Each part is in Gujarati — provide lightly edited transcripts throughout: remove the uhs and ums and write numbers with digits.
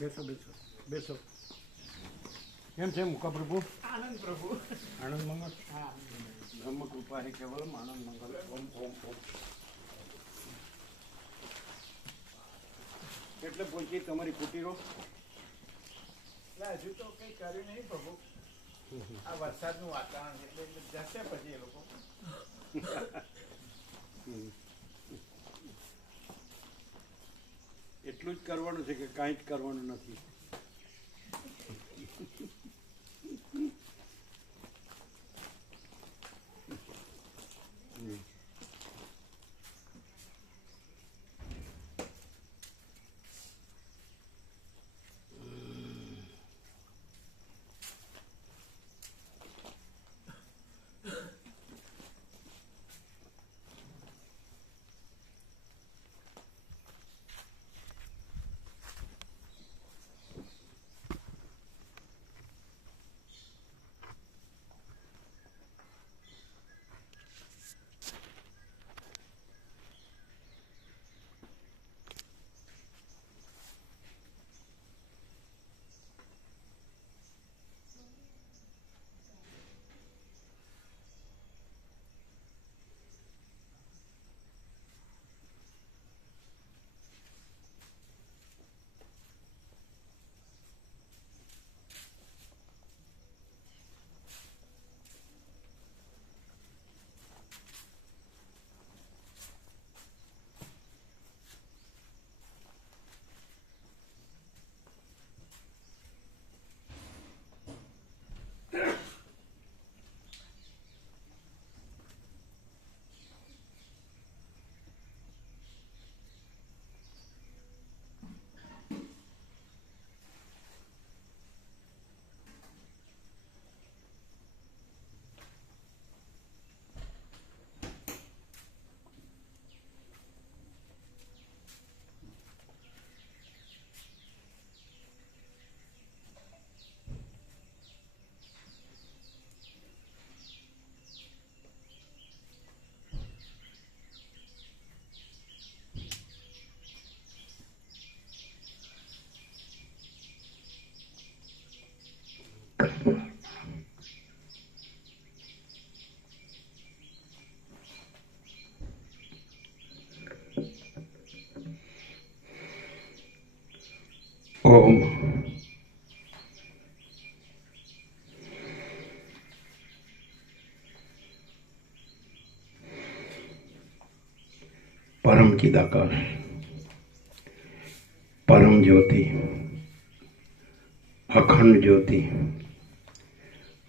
બેસો બેસો બેસો. કેમ છે મુકા પ્રભુ? આનંદ પ્રભુ. આનંદ મંગલ. હા. બ્રહ્મ કૃપા હે કેવલમ આનંદ મંગલ. ઓમ ઓમ ઓમ. એટલે પહોંચી તમારી કુટીરો? હજુ તો કંઈ કર્યું નહીં પ્રભુ. આ વરસાદનું વાતાવરણ છે એટલે જશે પછી એ લોકો. એટલું જ કરવાનું છે કે કાંઈ જ કરવાનું નથી. ઓમ. परम चिदाकाश, परम ज्योति, अखंड ज्योति,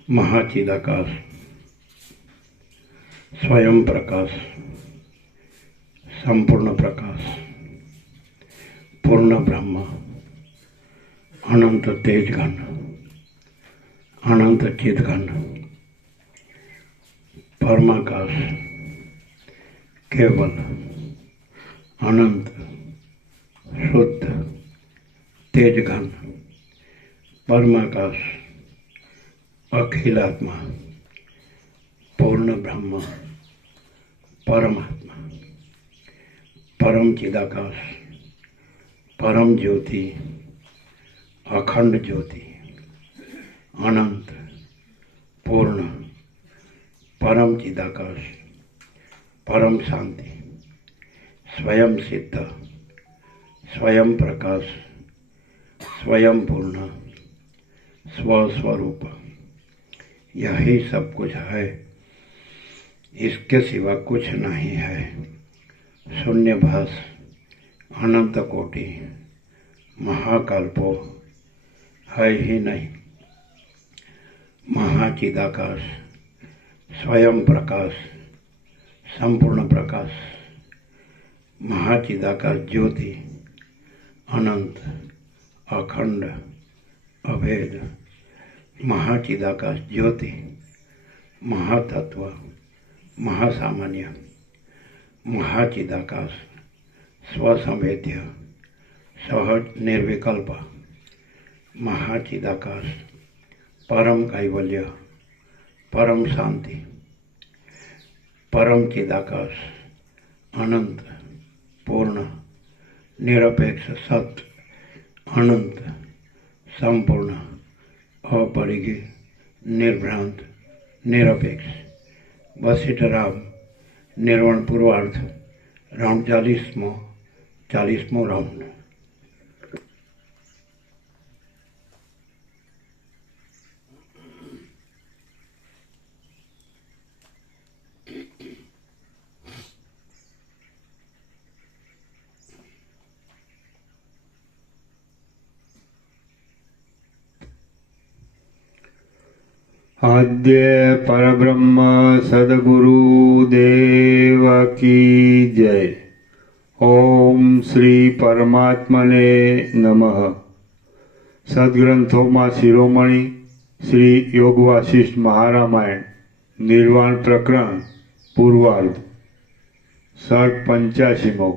महाचिदाकाश, स्वयं प्रकाश, संपूर्ण प्रकाश, पूर्ण ब्रह्म, अनंत तेज घन, अनंत चित घन, परमाकाश, केवल, अनंत, शुद्ध, तेज घन, परमाकाश, अखिलात्मा, पूर्ण ब्रह्म, परमात्मा, परम चिदाकाश, परम ज्योति, अखंड ज्योति, अनंत, पूर्ण, परम चिदाकाश, परम शांति, स्वयं सिद्ध, स्वयं प्रकाश, स्वयं पूर्ण, स्वस्वरूप, यही सब कुछ है, इसके सिवा कुछ नहीं है। शून्यभास, अनंत कोटि, महाकल्पो है ही नहीं। महाचिदाकाश, स्वयं प्रकाश, संपूर्ण प्रकाश, महाचिदाकाश ज्योति, अनंत, अखंड, अभेद, महाचिदाकाश ज्योति, महातत्व, महासामान्य, महाचिदाकाश, स्वसंवेद्य, सहज निर्विकल्प, महाचिदाकाश, परम कैवल्य, परम शांति, परम चिदाकाश, अनंत, पूर्ण, निरपेक्ष सत्य, अनंत, સંપૂર્ણ, अपरिगी, निर्भ्रांत, निरपेक्ष। बस ही ठराव निर्वण पूर्वार्थ राउंड 40मो राउंड। आद्य परब्रह्म सद्गुरु देव की जय। ओम श्री परमात्मने नमः। सद्ग्रंथों में शिरोमणि श्री योग वासिष्ठ महारामायण निर्वाण प्रकरण पूर्वार्ध सर्ग 85मो,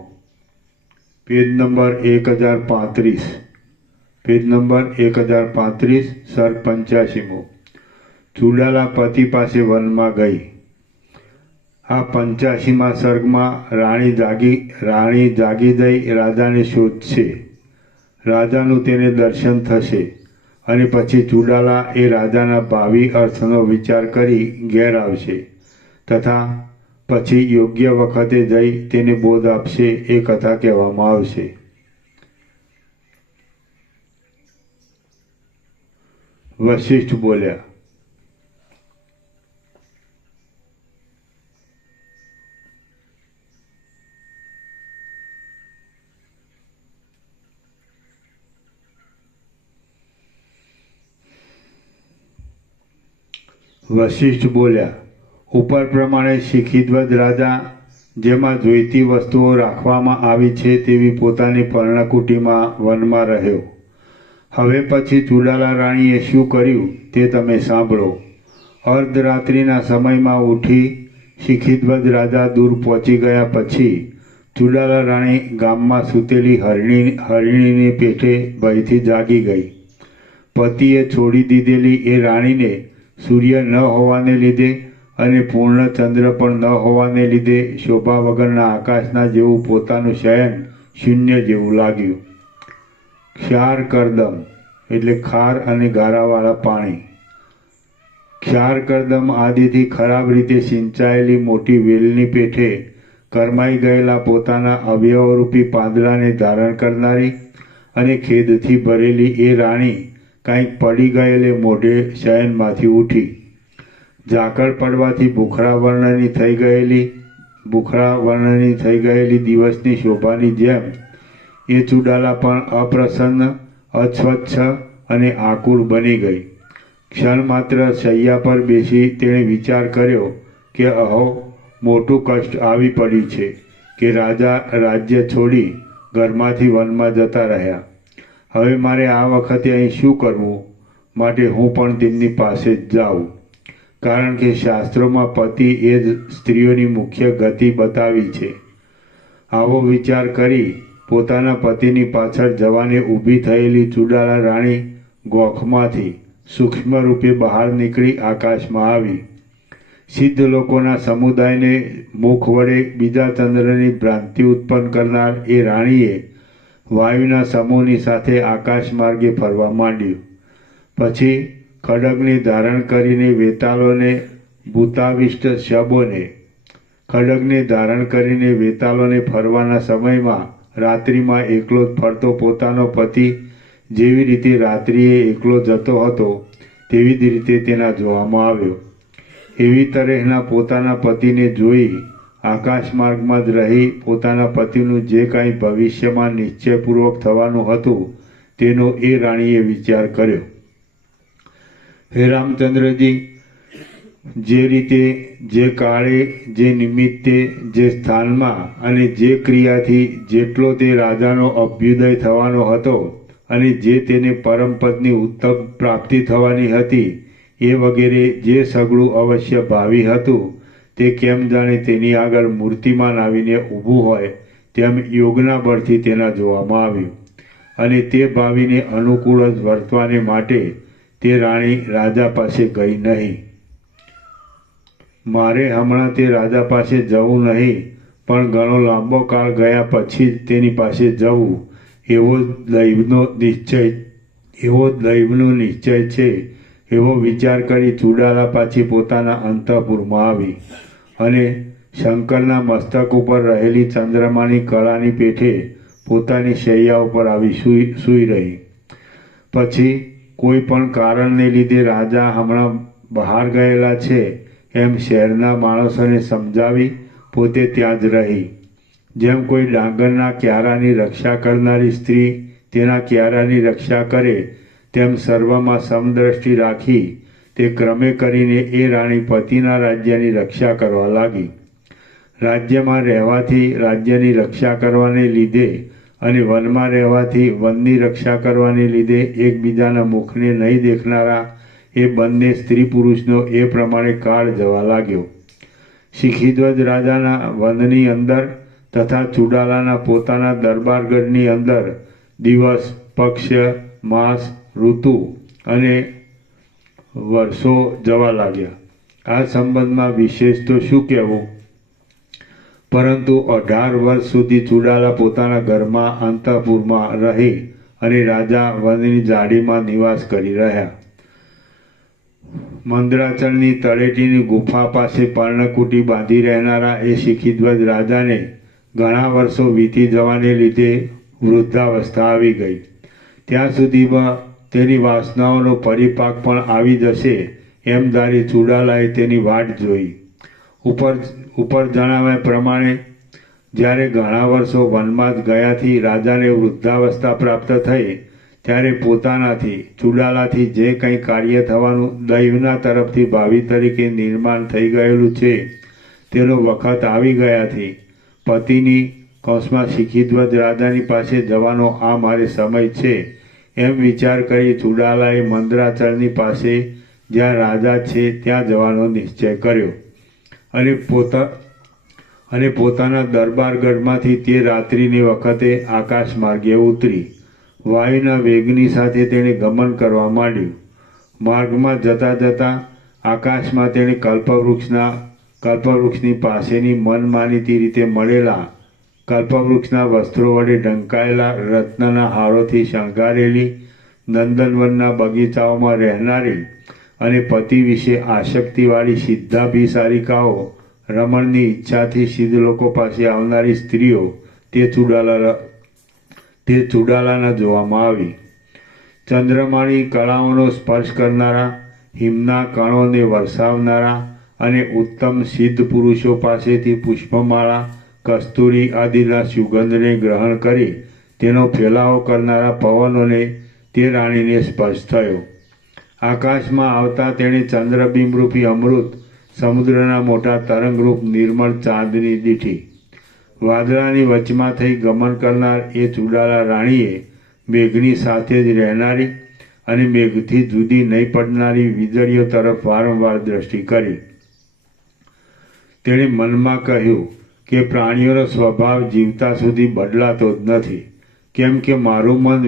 पेज नंबर 1035, पेज नंबर 1035, सर्ग 85मो। चूडाला पति पासे वन में गई। आ 85मा सर्ग में राणी जागी जई राजा ने शोधशे। राजानु तेने दर्शन थशे अने पछी चूडाला ए राजाना भावी अर्थनो विचार करी घेर आवशे तथा पछी योग्य वखते जई तेने बोध आपशे ए कथा कहेवामां आवशे। वशिष्ठ बोल्या, वशिष्ठ बोल्या, ઉપર પ્રમાણે શિખીધ્વજ રાજા જેમાં જોઈતી વસ્તુઓ રાખવામાં આવી છે તેવી પોતાની પર્ણકુટીમાં વનમાં રહ્યો। હવે પછી ચૂડાલા રાણીએ શું કર્યું તે તમે સાંભળો। અર્ધરાત્રિના સમયમાં ઉઠી શિખીધ્વજ રાજા દૂર પહોંચી ગયા પછી ચૂડાલા રાણી ગામમાં સૂતેલી હરિણીની પેઠે ભયથી જાગી ગઈ। પતિએ છોડી દીધેલી એ રાણીને सूर्य न होवाने लीधे अने पूर्ण चंद्र पण न होवाने लीधे शोभा वगरना आकाशना जेवुं पोतानुं शयन शून्य जेवुं लाग्युं। क्षार करदम एटले खार अने गारावाळा पाणी। क्षार करदम आदिथी खराब रीते सिंचायेली मोटी वेलनी पेठे करमाई गयेला पोताना अवयवरूपी પાંદડાને धारण करनारी अने खेदथी भरेली ए राणी कांईक पड़ी गयेले मोढे शयनमांथी उठी। झाकड़ पड़वाथी भूखरा वर्णनी थई गयेली दिवसनी शोभानी जेम ए चूडाला पण अप्रसन्न, अस्वच्छ अने आकुल बनी गई। क्षण मात्र शैया पर बेसी तेणे विचार कर्यो के अहो मोटुं कष्ट आवी पड्युं छे के राजा राज्य छोड़ी घरमांथी वनमां जता रह्या। હવે મારે આ વખતે અહીં શું કરવું? માટે હું પણ તેમની પાસે જ જાઉં, કારણ કે શાસ્ત્રોમાં પતિ એ જ સ્ત્રીઓની મુખ્ય ગતિ બતાવી છે। આવો વિચાર કરી પોતાના પતિની પાછળ જવાને ઊભી થયેલી ચૂડાલા રાણી ગોખમાંથી સૂક્ષ્મ રૂપે બહાર નીકળી આકાશમાં આવી। સિદ્ધ લોકોના સમુદાયને મુખ વડે બીજા ચંદ્રની ભ્રાંતિ ઉત્પન્ન કરનાર એ રાણીએ वायुना समूहनी साथे आकाश मार्गे फरवा मांड्यो। पछी खडगने धारण करीने वेतालोने भूताविष्ट शबोने फरवाना समयमां रात्रिमां एकलो फरतो पोतानो पति जेवी रीते रात्रिए एकलो जतो हतो तेवी ज रीते तेना जोवामां આવ્યો। एवी तरहेना पोताना पतिने जोई आकाश मार्ग में ज रही पोताना पतिनु जे कांई भविष्यमां निश्चयपूर्वक थवानुं हतुं तेनो ए राणीए विचार कर्यो। हे रामचंद्रजी, जे रीते जे काळे जे निमित्ते जे स्थानमां अने जे क्रियाथी जेटलो ते राजानो अभ्युदय थवानो हतो अने जे तेने परमपदनी उत्तम प्राप्ति थवानी हती ए वगैरे जे सगळुं अवश्य भावी हतुं ते केम जाणे तेनी आगळ मूर्तिमान आवीने ऊभुं होय तेम योगना बळथी तेना जोवामां आव्युं अने ते भावीने अनुकूल ज वर्तवाने माटे ते राणी राजा पासे गई नहीं। मारे हमणां ते राजा पासे जवुं नहीं, पण घणो लांबो काळ गया पछी ज तेनी पासे जवुं एवो दैवनो निश्चय એવો દૈવનો નિશ્ચય છે એવો વિચાર કરી ચુડાલા પાછી પોતાના અંતઃપુરમાં આવી અને શંકરના મસ્તક ઉપર રહેલી ચંદ્રમાની કળાની પેઠે પોતાની શૈયા ઉપર આવી સૂઈ રહી. પછી કોઈ પણ કારણને લીધે રાજા હમણાં બહાર ગયેલા છે એમ શહેરના માણસોને સમજાવી પોતે ત્યાં જ રહી. જેમ કોઈ ડાંગરના ક્યારાની રક્ષા કરનારી સ્ત્રી તેના ક્યારાની રક્ષા કરે તેમ સર્વમાં સમદ્રષ્ટિ રાખી તે ક્રમે કરીને એ રાણી પતિના રાજ્યની રક્ષા કરવા લાગી. રાજ્યમાં રહેવાથી રાજ્યની રક્ષા કરવાને લીધે અને વનમાં રહેવાથી વનની રક્ષા કરવાને લીધે એકબીજાના મુખને નહીં દેખનારા એ બંને સ્ત્રી પુરુષનો એ પ્રમાણે કાળ જવા લાગ્યો. શિખીધ્વજ રાજાના વનની અંદર તથા ચુડાલાના પોતાના દરબારગઢની અંદર દિવસ, પક્ષ, માસ, ઋતુ અને વર્ષો જવા લાગ્યા. આ સંબંધમાં વિશેષ તો શું કહેવું, પરંતુ 18 વર્ષ સુધી ચુડાલા પોતાના ઘરમાં અંતઃપુરમાં રહી અને રાજા વનની ઝાડીમાં નિવાસ કરી રહ્યા. મંદરાચળની તળેટીની ગુફા પાસે પર્ણકુટી બાંધી રહેનારા એ શિખીધ્વજ રાજાને ઘણા વર્ષો વીતી જવાને લીધે વૃદ્ધાવસ્થા આવી ગઈ. ત્યાં સુધીમાં તેની વાસનાઓનો પરિપાક પણ આવી જશે એમ ધારી ચુડાલાએ તેની વાટ જોઈ. ઉપર જણાવ્યા પ્રમાણે જ્યારે ઘણા વર્ષો વનમાં જ ગયાથી રાજાને વૃદ્ધાવસ્થા પ્રાપ્ત થઈ ત્યારે પોતાનાથી ચુડાલાથી જે કંઈ કાર્ય થવાનું દૈવના તરફથી ભાવિ તરીકે નિર્માણ થઈ ગયેલું છે તેનો વખત આવી ગયાથી પતિની કૌંસમાં શિખીધ્વજ રાજાની પાસે જવાનો આ મારે સમય છે એમ વિચાર કરી ચુડાલાએ મંદરાચળની પાસે જ્યાં રાજા છે ત્યાં જવાનો નિશ્ચય કર્યો અને પોતાના દરબારગઢમાંથી તે રાત્રિની વખતે આકાશ માર્ગે ઉતરી વાયુના વેગની સાથે તેણે ગમન કરવા માંડ્યું. માર્ગમાં જતાં જતાં આકાશમાં તેણે કલ્પવૃક્ષની પાસેની મનમાનીતી રીતે મળેલા કલ્પવૃક્ષના વસ્ત્રો વડે ઢંકાયેલા રત્નના હારોથી શણગારેલી નંદનવનના બગીચાઓમાં રહેનારી અને પતિ વિશે આસક્તિવાળી સિદ્ધાભિસારિકાઓ રમણની ઈચ્છાથી સિદ્ધ લોકો પાસે આવનારી સ્ત્રીઓ તે ચુડાલાના જોવામાં આવી. ચંદ્રમાની કળાઓનો સ્પર્શ કરનારા, હિમના કણોને વરસાવનારા અને ઉત્તમ સિદ્ધ પુરુષો પાસેથી પુષ્પમાળા, કસ્તુરી આદિના સુગંધને ગ્રહણ કરી તેનો ફેલાવો કરનારા પવનોને તે રાણીને સ્પર્શ થયો. આકાશમાં આવતા તેણે ચંદ્રબિંબરૂપી અમૃત સમુદ્રના મોટા તરંગરૂપ નિર્મળ ચાંદની દીઠી. વાદળાની વચમાં થઈ ગમન કરનાર એ ચુડાલા રાણીએ મેઘની સાથે જ રહેનારી અને મેઘથી જુદી નહીં પડનારી વીજળીઓ તરફ વારંવાર દ્રષ્ટિ કરી. તેણે મનમાં કહ્યું કે પ્રાણીઓનો સ્વભાવ જીવતા સુધી બદલાતો જ નથી, કેમ કે મારું મન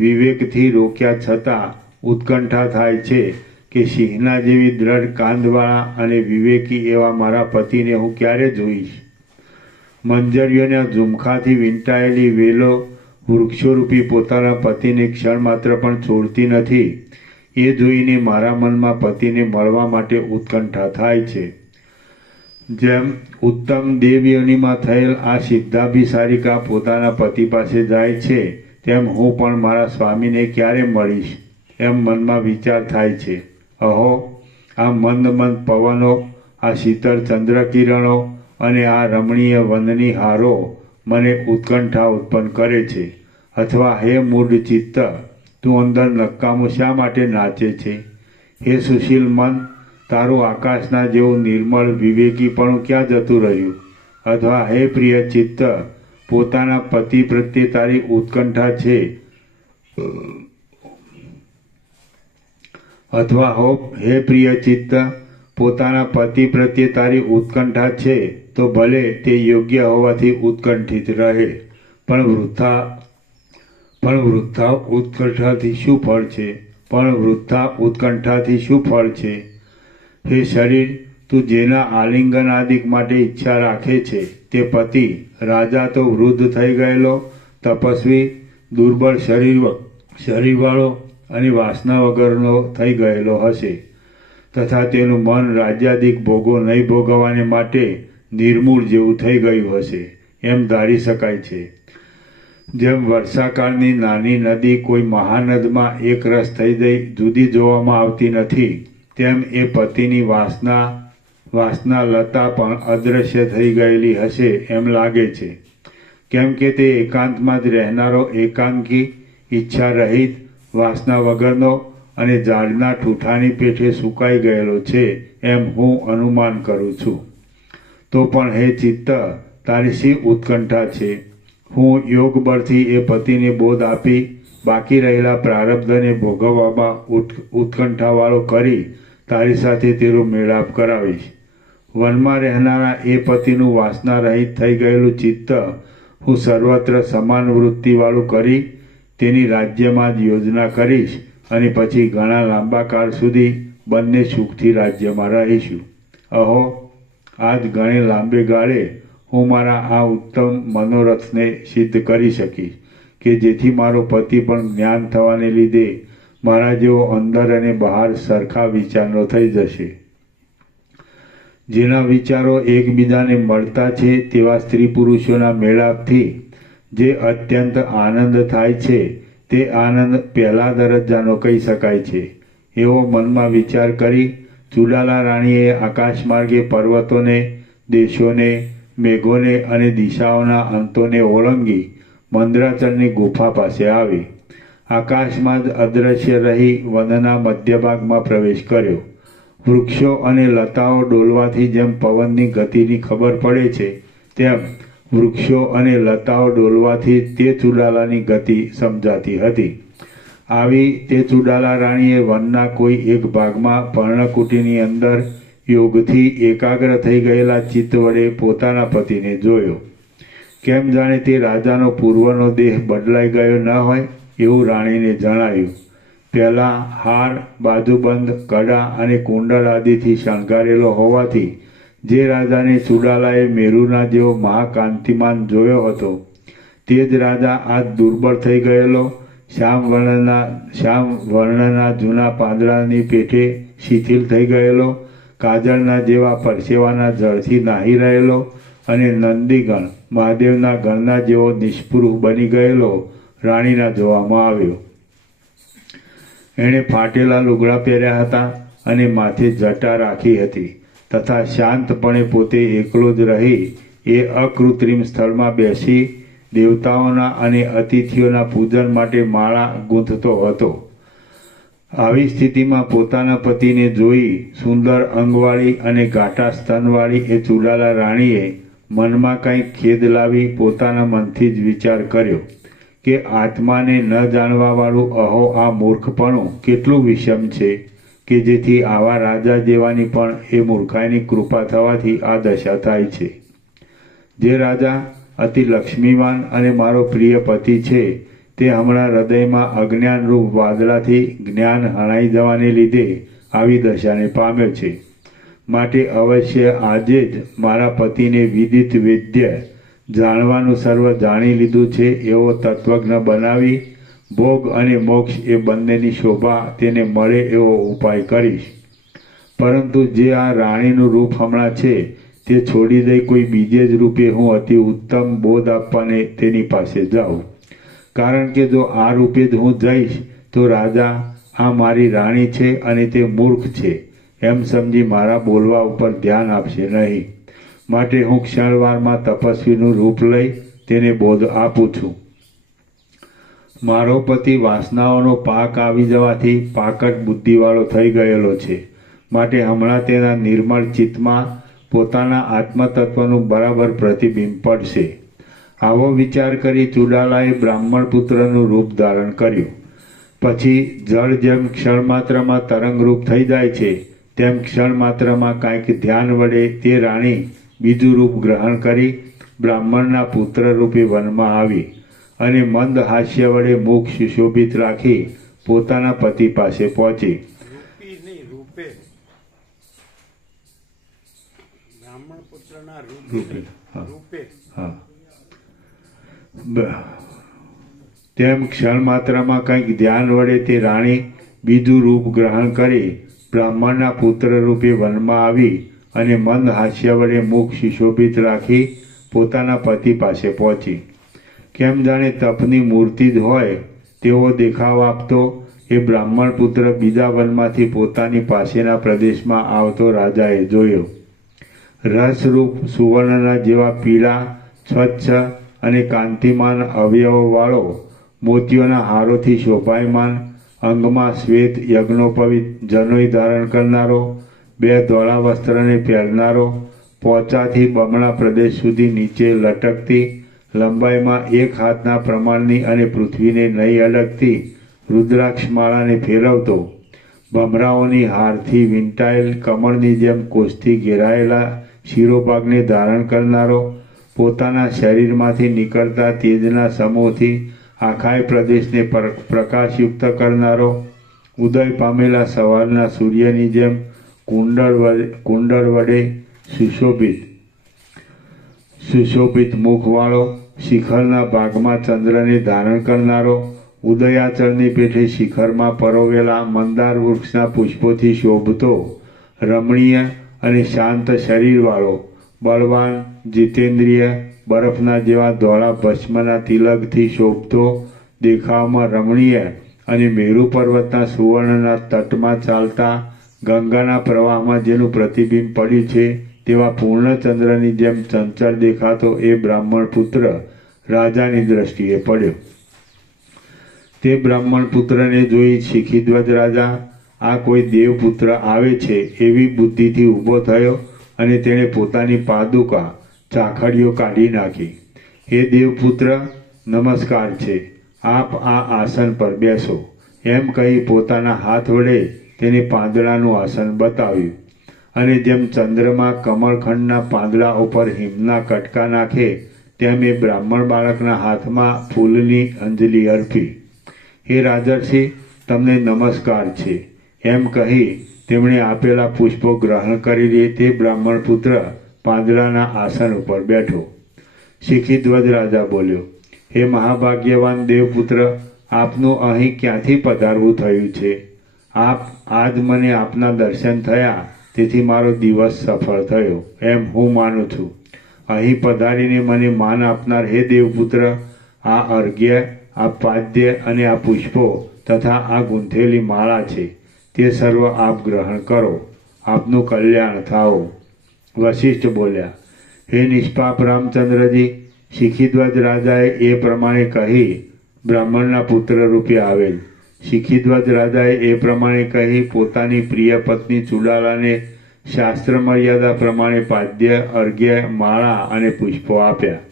વિવેકથી રોક્યા છતાં ઉત્કંઠા થાય છે કે સિંહના જેવી દ્રઢ કાંદવાળા અને વિવેકી એવા મારા પતિને હું ક્યારે જોઈશ. મંજરીઓના ઝુમખાથી વીંટાયેલી વેલો વૃક્ષોરૂપી પોતાના પતિને ક્ષણ માત્ર પણ છોડતી નથી. એ જોઈને મારા મનમાં પતિને મળવા માટે ઉત્કંઠા થાય છે. જેમ ઉત્તમ દેવયોનિમાં થયેલ આ સિદ્ધાભિસારિકા પોતાના પતિ પાસે જાય છે તેમ હું પણ મારા સ્વામીને ક્યારે મળીશ એમ મનમાં વિચાર થાય છે. અહો, આ મંદ મંદ પવનો, આ શીતળ ચંદ્રકિરણો અને આ રમણીય વનની હારો મને ઉત્કંઠા ઉત્પન્ન કરે છે. અથવા હે મૂઢ ચિત્ત, તું અંદર નકામું શા માટે નાચે છે? હે સુશીલ મન, તારું આકાશના જેવું નિર્મળ વિવેકીપણું ક્યાં જતું રહ્યું? અથવા હે પ્રિય ચિત્ત, પોતાના પતિ પ્રત્યે તારી ઉત્કંઠા છે હે પ્રિય ચિત્ત, પોતાના પતિ પ્રત્યે તારી ઉત્કંઠા છે તો ભલે તે યોગ્ય હોવાથી ઉત્કંઠિત રહે, પણ વૃથા ઉત્કંઠાથી શું ફળ છે? હે શરીર, તું જેના આલિંગન આદિક માટે ઈચ્છા રાખે છે તે પતિ રાજા તો વૃદ્ધ થઈ ગયેલો તપસ્વી દુર્બળ શરીર શરીરવાળો અને વાસના વગરનો થઈ ગયેલો હશે તથા તેનું મન રાજ્યાદિક ભોગો નહીં ભોગવવાને માટે નિર્મૂળ જેવું થઈ ગયું હશે એમ ધારી શકાય છે. જેમ વર્ષાકાળની નાની નદી કોઈ મહાનદમાં એક રસ થઈ જઈ જુદી જોવામાં આવતી નથી તેમ એ પતિની વાસના લતા પણ અદૃશ્ય થઈ ગયેલી હશે એમ લાગે છે. કેમ કે તે એકાંતમાં જ રહેનારો એકાંકી, ઈચ્છા રહિત, વાસના વગરનો અને ઝાડના ઠૂઠાની પેઠે સુકાઈ ગયેલો છે એમ હું અનુમાન કરું છું. તો પણ હે ચિત્ત, તારી શી ઉત્કંઠા છે? હું યોગ બળથી એ પતિને બોધ આપી બાકી રહેલા પ્રારબ્ધને ભોગવવામાં ઉત્કંઠાવાળો કરી તારી સાથે તેનો મેળાપ કરાવીશ. વનમાં રહેનારા એ પતિનું વાસના રહિત થઈ ગયેલું ચિત્ત હું સર્વત્ર સમાન વૃત્તિવાળું કરી તેની રાજ્યમાં જ યોજના કરીશ અને પછી ઘણા લાંબા કાળ સુધી બંને સુખથી રાજ્યમાં રહીશું. અહો, આજ ઘણે લાંબે ગાળે હું મારા આ ઉત્તમ મનોરથને સિદ્ધ કરી શકીશ કે જેથી મારો પતિ પણ જ્ઞાન થવાને લીધે મારા જેવો અંદર અને બહાર સરખા વિચારનો થઈ જશે. જેના વિચારો એકબીજાને મળતા છે તેવા સ્ત્રી પુરુષોના મેળાપથી જે અત્યંત આનંદ થાય છે તે આનંદ પહેલા દરજ્જાનો કહી શકાય છે. એવો મનમાં વિચાર કરી ચુડાલા રાણીએ આકાશ માર્ગે પર્વતોને, દેશોને, મેઘોને અને દિશાઓના અંતોને ઓળંગી મંદરાચળની ગુફા પાસે આવી. આકાશમાં જ અદ્રશ્ય રહી વનના મધ્ય ભાગમાં પ્રવેશ કર્યો. વૃક્ષો અને લતાઓ ડોલવાથી જેમ પવનની ગતિની ખબર પડે છે તેમ વૃક્ષો અને લતાઓ ડોલવાથી તે ચુડાલાની ગતિ સમજાતી હતી. આવી તે ચુડાલા રાણીએ વનના કોઈ એક ભાગમાં પર્ણકુટીની અંદર યોગથી એકાગ્ર થઈ ગયેલા ચિત્ત વડે પોતાના પતિને જોયો. કેમ જાણે તે રાજાનો પૂર્વનો દેહ બદલાઈ ગયો ન હોય એવું રાણીને જણાયું. પહેલાં હાર, બાજુબંધ, કડા અને કુંડળ આદિથી શણગારેલો હોવાથી જે રાજાને ચુડાલાએ મેરુના જેવો મહાકાંતિમાન જોયો હતો તે જ રાજા આજ દુર્બળ થઈ ગયેલો, શ્યામ વર્ણના જૂના પાંદડાની પેઠે શિથિલ થઈ ગયેલો, કાજળના જેવા પરસેવાના જળથી નાહી રહેલો અને નંદીગણ મહાદેવના ગણના જેવો નિષ્પૃહ બની ગયેલો રાણીના જોવામાં આવ્યો. એણે ફાટેલા લુગડા પહેર્યા હતા અને માથે જટા રાખી હતી તથા શાંતપણે પોતે એકલો જ રહી એ અકૃત્રિમ સ્થળમાં બેસી દેવતાઓના અને અતિથિઓના પૂજન માટે માળા ગૂંથતો હતો. આવી સ્થિતિમાં પોતાના પતિને જોઈ સુંદર અંગવાળી અને ઘાટા સ્તનવાળી એ ચુડાલા રાણીએ મનમાં કંઈક ખેદ લાવી પોતાના મનથી જ વિચાર કર્યો કે આત્માને ન જાણવાવાળું અહો આ મૂર્ખપણું કેટલું વિષમ છે કે જેથી આવા રાજા જેવાની પણ એ મૂર્ખાઈની કૃપા થવાથી આ દશા થાય છે. જે રાજા અતિ લક્ષ્મીવાન અને મારો પ્રિય પતિ છે તે હમણાં હૃદયમાં અજ્ઞાનરૂપ વાદળાથી જ્ઞાન હણાઈ જવાને લીધે આવી દશાને પામ્યો છે. માટે અવશ્ય આજે જ મારા પતિને વિદિત વેદ્ય જાણવાનું સર્વ જાણી લીધું છે એવો તત્વજ્ઞ બનાવી ભોગ અને મોક્ષ એ બંનેની શોભા તેને મળે એવો ઉપાય કરીશ. પરંતુ જે આ રાણીનું રૂપ હમણાં છે તે છોડી દઈ કોઈ બીજે જ રૂપે હું અતિ ઉત્તમ બોધ આપવાને તેની પાસે જાઉં. કારણ કે જો આ રૂપે જ હું જઈશ તો રાજા આ મારી રાણી છે અને તે મૂર્ખ છે એમ સમજી મારા બોલવા ઉપર ધ્યાન આપશે નહીં. માટે હું ક્ષણવારમાં તપસ્વીનું રૂપ લઈ તેને બોધ આપું છું. મારો પતિ વાસનાઓનો પાક આવી જવાથી પાકટ બુદ્ધિવાળો થઈ ગયેલો છે. માટે હમણાં તેના નિર્મળ ચિત્તમાં પોતાના આત્મતત્વનું બરાબર પ્રતિબિંબ પડશે. આવો વિચાર કરી ચુડાલાએ બ્રાહ્મણ પુત્રનું રૂપ ધારણ કર્યું. પછી જળ જેમ ક્ષણમાત્રમાં તરંગરૂપ થઈ જાય છે તેમ ક્ષણમાત્રમાં કાંઈક ધ્યાન વડે તે રાણી બીજું રૂપ ગ્રહણ કરી બ્રાહ્મણના પુત્ર રૂપે વનમાં આવી અને મંદ હાસ્ય વડે મુખ સુશોભિત રાખી પોતાના પતિ પાસે પહોંચી. રૂપી નહીં, રૂપે. બ્રાહ્મણ પુત્રના રૂપે રૂપે, નહીં, હા. રૂપે. હા. તેમ ક્ષણ માત્રમાં કંઈક ધ્યાન વડે તે રાણી બીજું રૂપ ગ્રહણ કરી બ્રાહ્મણના પુત્ર રૂપે વનમાં આવી અને મંદ હાસ્ય વડે મુખ સુશોભિત રાખી પોતાના પતિ પાસે પહોંચી. કેમ જાણે તપની મૂર્તિ જ હોય તેવો દેખાવ આપતો એ બ્રાહ્મણ પુત્ર બીજા વનમાંથી પોતાની પાસેના પ્રદેશમાં આવતો રાજાએ જોયો. રસરૂપ સુવર્ણના જેવા પીળા, સ્વચ્છ અને કાંતિમાન અવયવવાળો, મોતીઓના હારોથી શોભાયમાન, અંગમાં શ્વેત યજ્ઞોપવિત જનોઈ ધારણ કરનારો, 2 ધોળા વસ્ત્રને પહેરનારો, પોચાથી બમણા પ્રદેશ સુધી નીચે લટકતી, લંબાઈમાં 1 હાથના પ્રમાણની અને પૃથ્વીને નહીં અડકતી રુદ્રાક્ષ માળાને ફેરવતો, ભમરાઓની હારથી વીંટાયેલ કમળની જેમ કોષથી ઘેરાયેલા શિરોભાગને ધારણ કરનારો, પોતાના શરીરમાંથી નીકળતા તેજના સમૂહથી આખાય પ્રદેશને પ્રકાશયુક્ત કરનારો, ઉદય પામેલા સવારના સૂર્યની જેમ કુંડળ વડે સુશોભિત મુખવાળો, શિખરના ભાગમાં ચંદ્રને ધારણ કરનારો, ઉદયાચળની પેઠે શિખરમાં પરોવેલા મંદાર વૃક્ષના પુષ્પોથી શોભતો, રમણીય અને શાંત શરીરવાળો, બળવાન, જીતેન્દ્રિય, બરફના જેવા ધોળા ભસ્મના તિલકથી શોભતો, દેખાવમાં રમણીય અને મેરુ પર્વતના સુવર્ણના તટમાં ચાલતા, ગંગાના પ્રવાહમાં જેનું પ્રતિબિંબ પડ્યું છે તેવા પૂર્ણચંદ્રની જેમ ચંચળ દેખાતો એ બ્રાહ્મણ પુત્ર રાજાની દ્રષ્ટિએ પડ્યો. તે બ્રાહ્મણ પુત્રને જોઈ શિખીધ્વજ રાજા આ કોઈ દેવપુત્ર આવે છે એવી બુદ્ધિથી ઊભો થયો અને તેણે પોતાની પાદુકા ચાખડીઓ કાઢી નાખી. હે દેવપુત્ર, નમસ્કાર છે, આપ આ આસન પર બેસો એમ કહી પોતાના હાથ વડે તેને પાંદડાનું આસન બતાવ્યું અને જેમ ચંદ્રમા કમળખંડના પાંદડા ઉપર હિમના કટકા નાખે તેમ એ બ્રાહ્મણ બાળકના હાથમાં ફૂલની અંજલિ અર્પી. હે રાજર્ષિ, તમને નમસ્કાર છે એમ કહી તેમણે આપેલા પુષ્પો ગ્રહણ કરી તે બ્રાહ્મણ પુત્ર પાંદડાના આસન ઉપર બેઠો. શિખીધ્વજ રાજા બોલ્યો, હે મહાભાગ્યવાન દેવપુત્ર, આપનું અહીં ક્યાંથી પધારવું થયું છે? આજ મને આપના દર્શન થયા તેથી મારો દિવસ સફળ થયો એમ હું માનું છું. અહીં પધારીને મને માન આપનાર હે દેવપુત્ર, આ અર્ઘ્ય, આ પાદ્ય અને આ પુષ્પો તથા આ ગૂંથેલી માળા છે તે સર્વ આપ ગ્રહણ કરો, આપનું કલ્યાણ થાઓ. વશિષ્ઠ બોલ્યા, હે નિષ્પાપ રામચંદ્રજી, શિખીધ્વજ રાજાએ એ પ્રમાણે કહી બ્રાહ્મણના પુત્ર રૂપે આવેલ. શિખીધ્વજ રાજાએ એ પ્રમાણે કહી પોતાની પ્રિય પત્ની ચુડાલાને શાસ્ત્ર મર્યાદા પ્રમાણે પાદ્ય, અર્ઘ્ય, માળા અને પુષ્પો આપ્યા.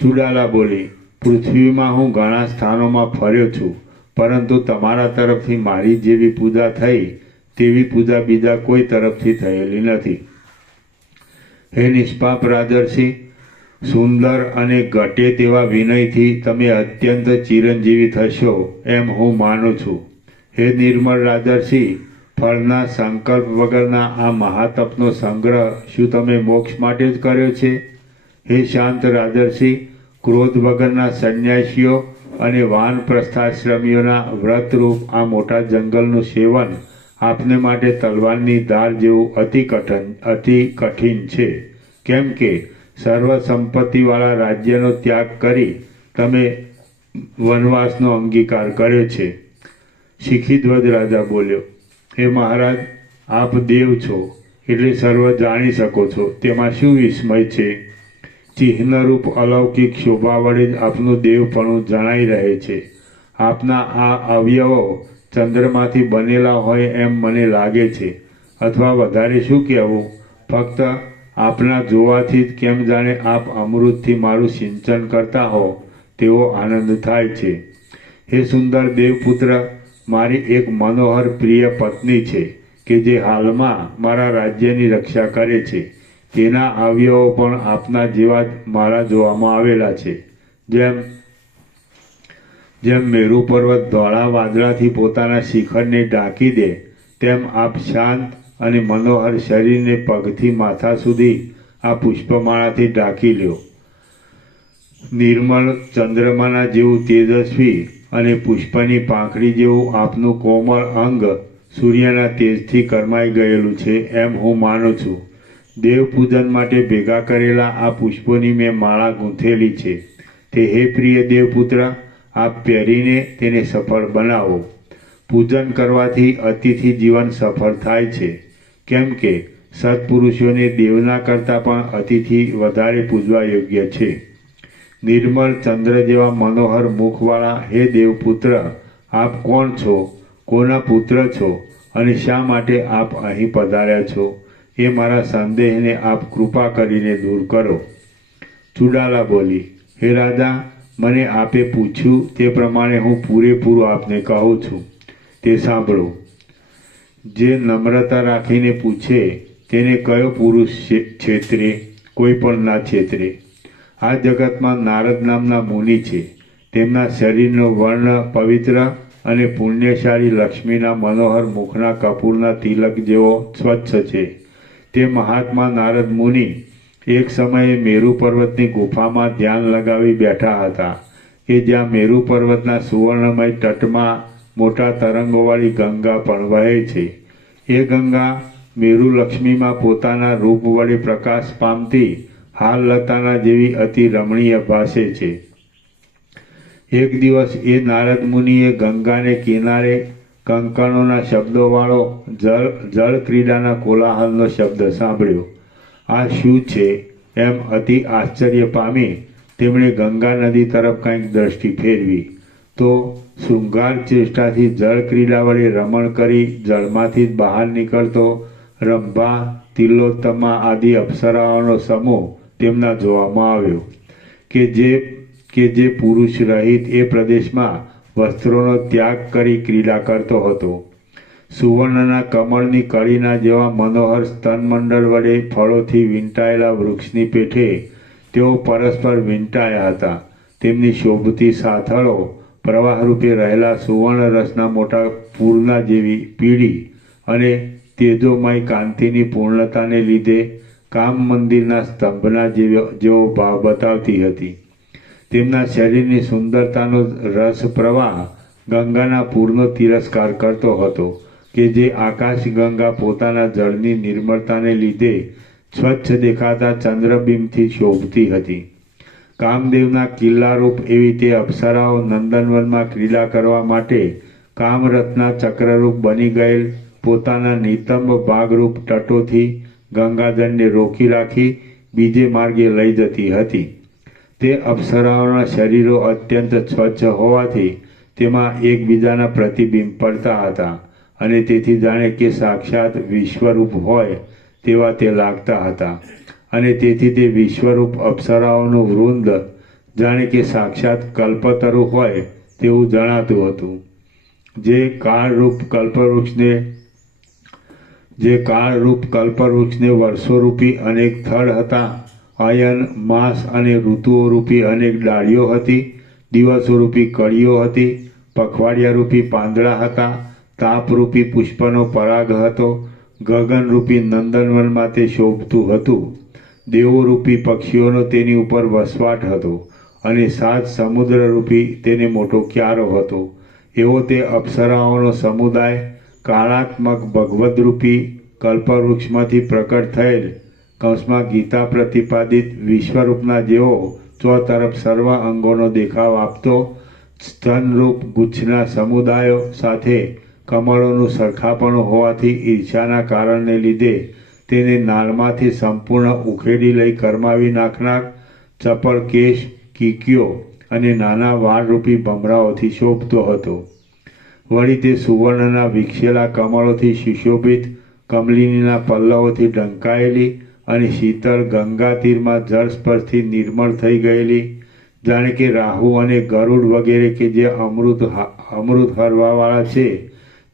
ચુડાલા બોલી, પૃથ્વીમાં હું ઘણા સ્થાનોમાં ફર્યો છું, પરંતુ તમારા તરફથી મારી જેવી પૂજા થઈ તેવી પૂજા બીજા કોઈ તરફથી થયેલી નથી. હે નિષ્પાપ રાજર્ષિ, સુંદર અને ઘટે તેવા વિનયથી તમે અત્યંત ચિરંજીવી થશો એમ હું માનું છું. હે નિર્મળ રાજર્ષિ, ફળના સંકલ્પ વગરના આ મહાતપનો સંગ્રહ શું તમે મોક્ષ માટે જ કર્યો છે? હે શાંત રાજર્ષિ, ક્રોધ વગરના સંન્યાસીઓ અને વાનપ્રસ્થાશ્રમીઓના વ્રતરૂપ આ મોટા જંગલનું સેવન આપને માટે તલવારની ધાર જેવું અતિ કઠિન છે, કેમ કે સર્વ સંપત્તિવાળા રાજ્યનો ત્યાગ કરી તમે વનવાસનો અંગીકાર કર્યો છે. શિખીધ્વજ રાજા બોલ્યો, હે મહારાજ, આપ દેવ છો એટલે સર્વ જાણી શકો છો, તેમાં શું વિસ્મય છે? ચિહ્નરૂપ અલૌકિક શોભા વડે જ આપનું દેવપણું જણાઈ રહે છે. આપના આ અવયવો ચંદ્રમાંથી બનેલા હોય એમ મને લાગે છે, અથવા વધારે શું કહેવું, ફક્ત આપના જોવાથી જ કેમ જાણે આપ અમૃતથી મારું સિંચન કરતા હો તેવો આનંદ થાય છે. હે સુંદર દેવપુત્ર, મારી એક મનોહર પ્રિય પત્ની છે કે જે હાલમાં મારા રાજ્યની રક્ષા કરે છે. તેના અવયવો પણ આપના જેવા જ મારા જોવામાં આવેલા છે. જેમ મેરુ પર્વત ધોળા વાદળાથી પોતાના શિખરને ઢાંકી દે તેમ આપ શાંત અને મનોહર શરીરને પગથી માથા સુધી આ પુષ્પમાળાથી ઢાંકી લ્યો. નિર્મળ ચંદ્રમાના જેવું તેજસ્વી અને પુષ્પની પાંખડી જેવું આપનું કોમળ અંગ સૂર્યના તેજથી કરમાઈ ગયેલું છે એમ હું માનું છું. દેવ પૂજન માટે ભેગા કરેલા આ પુષ્પોની મેં માળા ગૂંથેલી છે. તે હે પ્રિય દેવપુત્ર, આપ પહેરીને તેને સફળ બનાવો. પૂજન કરવાથી અતિથિ જીવન સફળ થાય છે, કેમ કે સત્પુરુષોને દેવના કરતાં પણ અતિથિ વધારે પૂજવા યોગ્ય છે. નિર્મળ ચંદ્ર જેવા મનોહર મુખવાળા હે દેવપુત્ર, આપ કોણ છો, કોના પુત્ર છો અને શા માટે આપ અહીં પધાર્યા છો એ મારા સંદેહને આપ કૃપા કરીને દૂર કરો. ચુડાલા બોલી, હે રાજા, મને આપે પૂછ્યું તે પ્રમાણે હું પૂરેપૂરું આપને કહું છું, તે સાંભળો. જે નમ્રતા રાખીને પૂછે તેને કયો પુરુષ છેતરે? કોઈ પણ ના છેતરે. આ જગતમાં નારદ નામના મુનિ છે. તેમના શરીરનો વર્ણ પવિત્ર અને પુણ્યશાળી લક્ષ્મીના મનોહર મુખના કપૂરના તિલક જેવો સ્વચ્છ છે. તે મહાત્મા નારદ મુનિ એક સમયે મેરુ પર્વતની ગુફામાં ધ્યાન લગાવી બેઠા હતા કે જ્યાં મેરુ પર્વતના સુવર્ણમય તટમાં મોટા તરંગોવાળી ગંગા પણ વહે છે. એ ગંગા મેરુ લક્ષ્મીમાં પોતાના રૂપ વડે પ્રકાશ પામતી હાલ લતાના જેવી અતિ રમણીય ભાસે છે. એક દિવસ એ નારદ મુનિએ ગંગાને કિનારે કંકણોના શબ્દોવાળો જળ ક્રીડાના કોલાહલનો શબ્દ સાંભળ્યો. આ શું છે એમ અતિ આશ્ચર્ય પામી તેમણે ગંગા નદી તરફ કંઈક દ્રષ્ટિ ફેરવી તો શૃંગાર ચેષ્ટાથી જળ ક્રીડા વડે રમણ કરી જળમાંથી બહાર નીકળતો રંભા, તિલોત્તમા આદિ અપ્સરાઓનો સમૂહ તેમના જોવામાં આવ્યો કે જે પુરુષ રહિત એ પ્રદેશમાં વસ્ત્રોનો ત્યાગ કરી ક્રીડા કરતો હતો. સુવર્ણના કમળની કળીના જેવા મનોહર સ્તનમંડળ વડે ફળોથી વીંટાયેલા વૃક્ષની પેઠે તેઓ પરસ્પર વીંટાયા હતા. તેમની શોભતી સાથળો પ્રવાહરૂપે રહેલા સુવર્ણ રસના મોટા પૂરના જેવી પીળી અને તેજોમય કાંતિની પૂર્ણતાને લીધે કામ મંદિરના સ્તંભના જેવો ભાવ બતાવતી હતી. તેમના શરીરની સુંદરતાનો રસ પ્રવાહ ગંગાના પૂરનો તિરસ્કાર કરતો હતો કે જે આકાશ ગંગા પોતાના જળની નિર્મળતાને લીધે સ્વચ્છ દેખાતા ચંદ્રબિંબથી શોભતી હતી. કામદેવના કિલ્લારૂપ એવી તે અપ્સરાઓ નંદનવનમાં ક્રીડા કરવા માટે કામરથના ચક્રરૂપ બની ગયેલ પોતાના નિતંબ ભાગરૂપ તટોથી ગંગાજળને રોકી રાખી બીજે માર્ગે લઈ જતી હતી. તે અપ્સરાઓના શરીરો અત્યંત સ્વચ્છ હોવાથી તેમાં એકબીજાના પ્રતિબિંબ પડતા હતા અને તેથી જાણે કે સાક્ષાત વિશ્વરૂપ હોય તેવા તે લાગતા હતા. અને તેથી તે વિશ્વરૂપ અપ્સરાઓનું વૃંદ જાણે કે સાક્ષાત કલ્પતરુ હોય તેવું જણાતું હતું. જે કાળરૂપ કલ્પવૃક્ષને વર્ષોરૂપી અનેક થડ હતા, અયન, માસ અને ઋતુઓરૂપી અનેક ડાળીઓ હતી, દિવસોરૂપી કળીઓ હતી, પખવાડિયારૂપી પાંદડા હતા, તાપરૂપી પુષ્પનો પરાગ હતો, ગગનરૂપી નંદનવનમાં તે શોભતું હતું, દેવોરૂપી પક્ષીઓનો તેની ઉપર વસવાટ હતો અને સાત સમુદ્રરૂપી તેને મોટો ક્યારો હતો. એવો તે અપ્સરાઓનો સમુદાય કાળાત્મક ભગવદરૂપી કલ્પવૃક્ષમાંથી પ્રકટ થયેલ કૌંસમાં ગીતા પ્રતિપાદિત વિશ્વરૂપના જેવો ચોતરફ સર્વ અંગોનો દેખાવ આપતો સ્તનરૂપ ગુચ્છના સમુદાયો સાથે કમળોનું સરખાપણું હોવાથી ઈર્ષ્યાના કારણને લીધે તેને નાળમાંથી સંપૂર્ણ ઉખેડી લઈ કરમાવી નાખનાર ચપળ કેશ, કીકીઓ અને નાના વાળરૂપી ભમરાઓથી શોભતો હતો. વળી તે સુવર્ણના વિકસેલા કમળોથી સુશોભિત કમલિનીના પલ્લવોથી ઢંકાયેલી અને શીતળ ગંગા તીરમાં જળ સ્પર્શથી નિર્મળ થઈ ગયેલી, જાણે કે રાહુ અને ગરુડ વગેરે કે જે અમૃત હરવાવાળા છે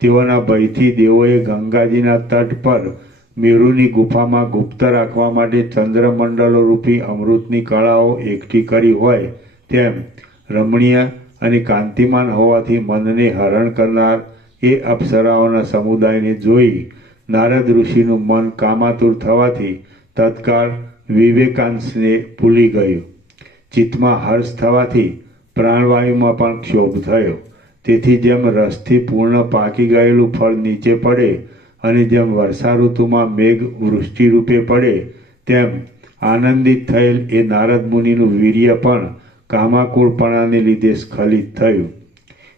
તેઓના ભયથી દેવોએ ગંગાજીના તટ પર મેરુની ગુફામાં ગુપ્ત રાખવા માટે ચંદ્રમંડળો રૂપી અમૃતની કળાઓ એકઠી કરી હોય તેમ રમણીય અને કાંતિમાન હોવાથી મનને હરણ કરનાર એ અપ્સરાઓના સમુદાયને જોઈ નારદ ઋષિનું મન કામાતુર થવાથી તત્કાળ વિવેકાંશને ભૂલી ગયું. ચિત્તમાં હર્ષ થવાથી પ્રાણવાયુમાં પણ ક્ષોભ થયો. તેથી જેમ રસથી પૂર્ણ પાકી ગયેલું ફળ નીચે પડે અને જેમ વર્ષા ઋતુમાં મેઘ વૃષ્ટિ રૂપે પડે, તેમ આનંદિત થયેલ એ નારદ મુનિનું વીર્ય પણ કામાકુળપણાને લીધે સ્ખલિત થયું.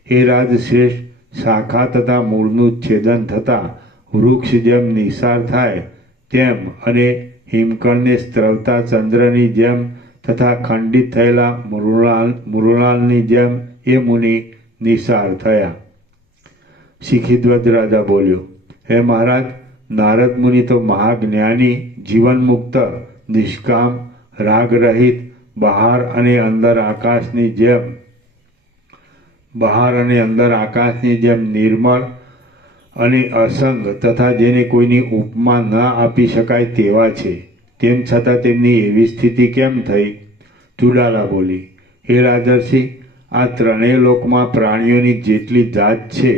હે રાજશ્રેષ્ઠ, શાખા તથા મૂળનું છેદન થતાં વૃક્ષ જેમ નિસાર થાય તેમ અને હિમકણને સ્ત્રવતા ચંદ્રની જેમ તથા ખંડિત થયેલા મૃણાલની જેમ એ મુનિ નિસાર થયા. શિખીધ્વજ રાજા બોલ્યો, હે મહારાજ, નારદ મુનિ તો મહાજ્ઞાની, જીવનમુક્ત, નિષ્કામ, રાગરહિત, બહાર અને અંદર આકાશની જેમ નિર્મળ અને અસંગ તથા જેને કોઈની ઉપમા ન આપી શકાય તેવા છે. તેમ છતાં તેમની એવી સ્થિતિ કેમ થઈ? ચુડાલા બોલી, હે રાજર્ષિ, આ ત્રણેય લોકમાં પ્રાણીઓની જેટલી જાત છે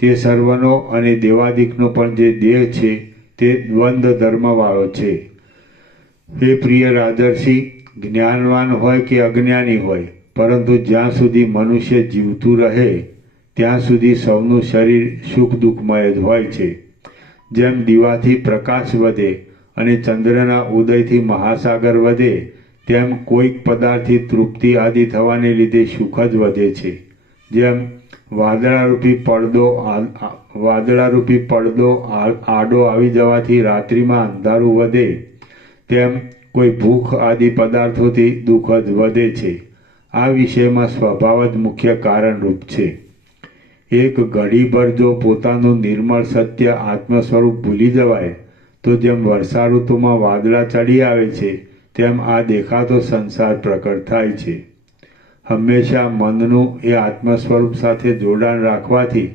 તે સર્વનો અને દેવાદિકનો પણ જે દેહ છે તે દ્વંદ્વ ધર્મવાળો છે. હે પ્રિય રાજર્ષિ, જ્ઞાનવાન હોય કે અજ્ઞાની હોય, પરંતુ જ્યાં સુધી મનુષ્ય જીવતું રહે ત્યાં સુધી સૌનું શરીર સુખ દુઃખમય જ હોય છે. જેમ દીવાથી પ્રકાશ વધે અને ચંદ્રના ઉદયથી મહાસાગર વધે, તેમ કોઈક પદાર્થથી તૃપ્તિ આદિ થવાને લીધે સુખ જ વધે છે. જેમ વાદળારૂપી પડદો આડો આવી જવાથી રાત્રિમાં અંધારું વધે, તેમ કોઈ ભૂખ આદિ પદાર્થોથી દુઃખ જ વધે છે. આ વિષયમાં સ્વભાવ જ મુખ્ય કારણરૂપ છે. એક ઘડીભર જો પોતાનું નિર્મળ સત્ય આત્મ સ્વરૂપ ભૂલી જવાય તો જેમ વર્ષા ઋતુમાં વાદળા ચડી આવે છે તેમ આ દેખાતો સંસાર પ્રકટ થાય છે. હંમેશા મનનું એ આત્મ સ્વરૂપ સાથે જોડાણ રાખવાથી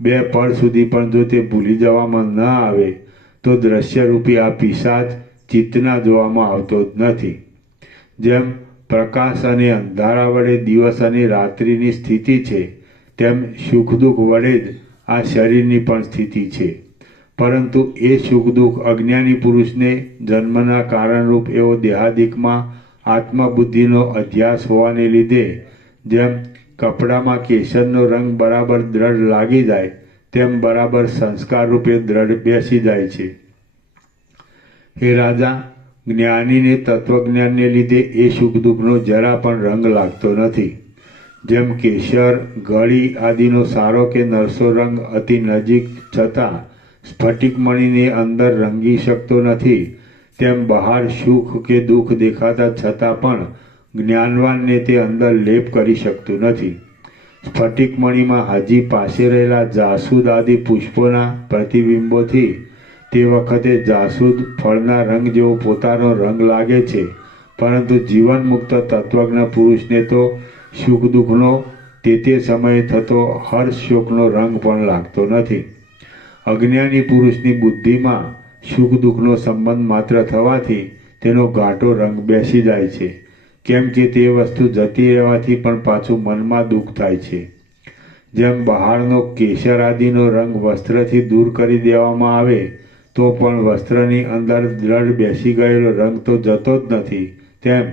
બે પળ સુધી પણ જો તે ભૂલી જવામાં ન આવે તો દ્રશ્યરૂપી આ પિશાચ ચિત્તના જોવામાં આવતો જ નથી. જેમ પ્રકાશ અને અંધારા વડે દિવસ અને રાત્રિની સ્થિતિ છે, તેમ સુખ દુઃખ વડે જ આ શરીરની પણ સ્થિતિ છે. પરંતુ એ સુખ દુઃખ અજ્ઞાની પુરુષને જન્મના કારણરૂપ એવો દેહાદિકમાં આત્મબુદ્ધિનો અધ્યાસ હોવાને લીધે જેમ કપડામાં કેસરનો રંગ બરાબર દ્રઢ લાગી જાય તેમ બરાબર સંસ્કાર રૂપે દ્રઢ બેસી જાય છે. હે રાજા, જ્ઞાનીને તત્વજ્ઞાનને લીધે એ સુખ દુઃખનો જરા પણ રંગ લાગતો નથી. જેમ કેસર, ઘડી આદિનો સારો કે નરસો રંગ અતિ નજીક છતાં સ્ફટિકમણીને અંદર રંગી શકતો નથી, તેમ બહાર સુખ કે દુઃખ દેખાતા છતાં પણ જ્ઞાનવાનને તે અંદર લેપ કરી શકતું નથી. સ્ફટિકમણીમાં હજી પાસે રહેલા જાસૂદ આદિ પુષ્પોના પ્રતિબિંબોથી તે વખતે જાસૂદ ફળના રંગ જેવો પોતાનો રંગ લાગે છે, પરંતુ જીવન મુક્ત તત્વજ્ઞ પુરુષને તો સુખ દુઃખનો તે સમયે થતો હર્ષ શોકનો રંગ પણ લાગતો નથી. અજ્ઞાની પુરુષની બુદ્ધિમાં સુખ દુઃખનો સંબંધ માત્ર થવાથી તેનો ઘાટો રંગ બેસી જાય છે, કેમ કે તે વસ્તુ જતી રહેવાથી પણ પાછું મનમાં દુઃખ થાય છે. જેમ બહારનો કેસર આદિનો રંગ વસ્ત્રથી દૂર કરી દેવામાં આવે તો પણ વસ્ત્રની અંદર દ્રઢ બેસી ગયેલો રંગ તો જતો જ નથી, તેમ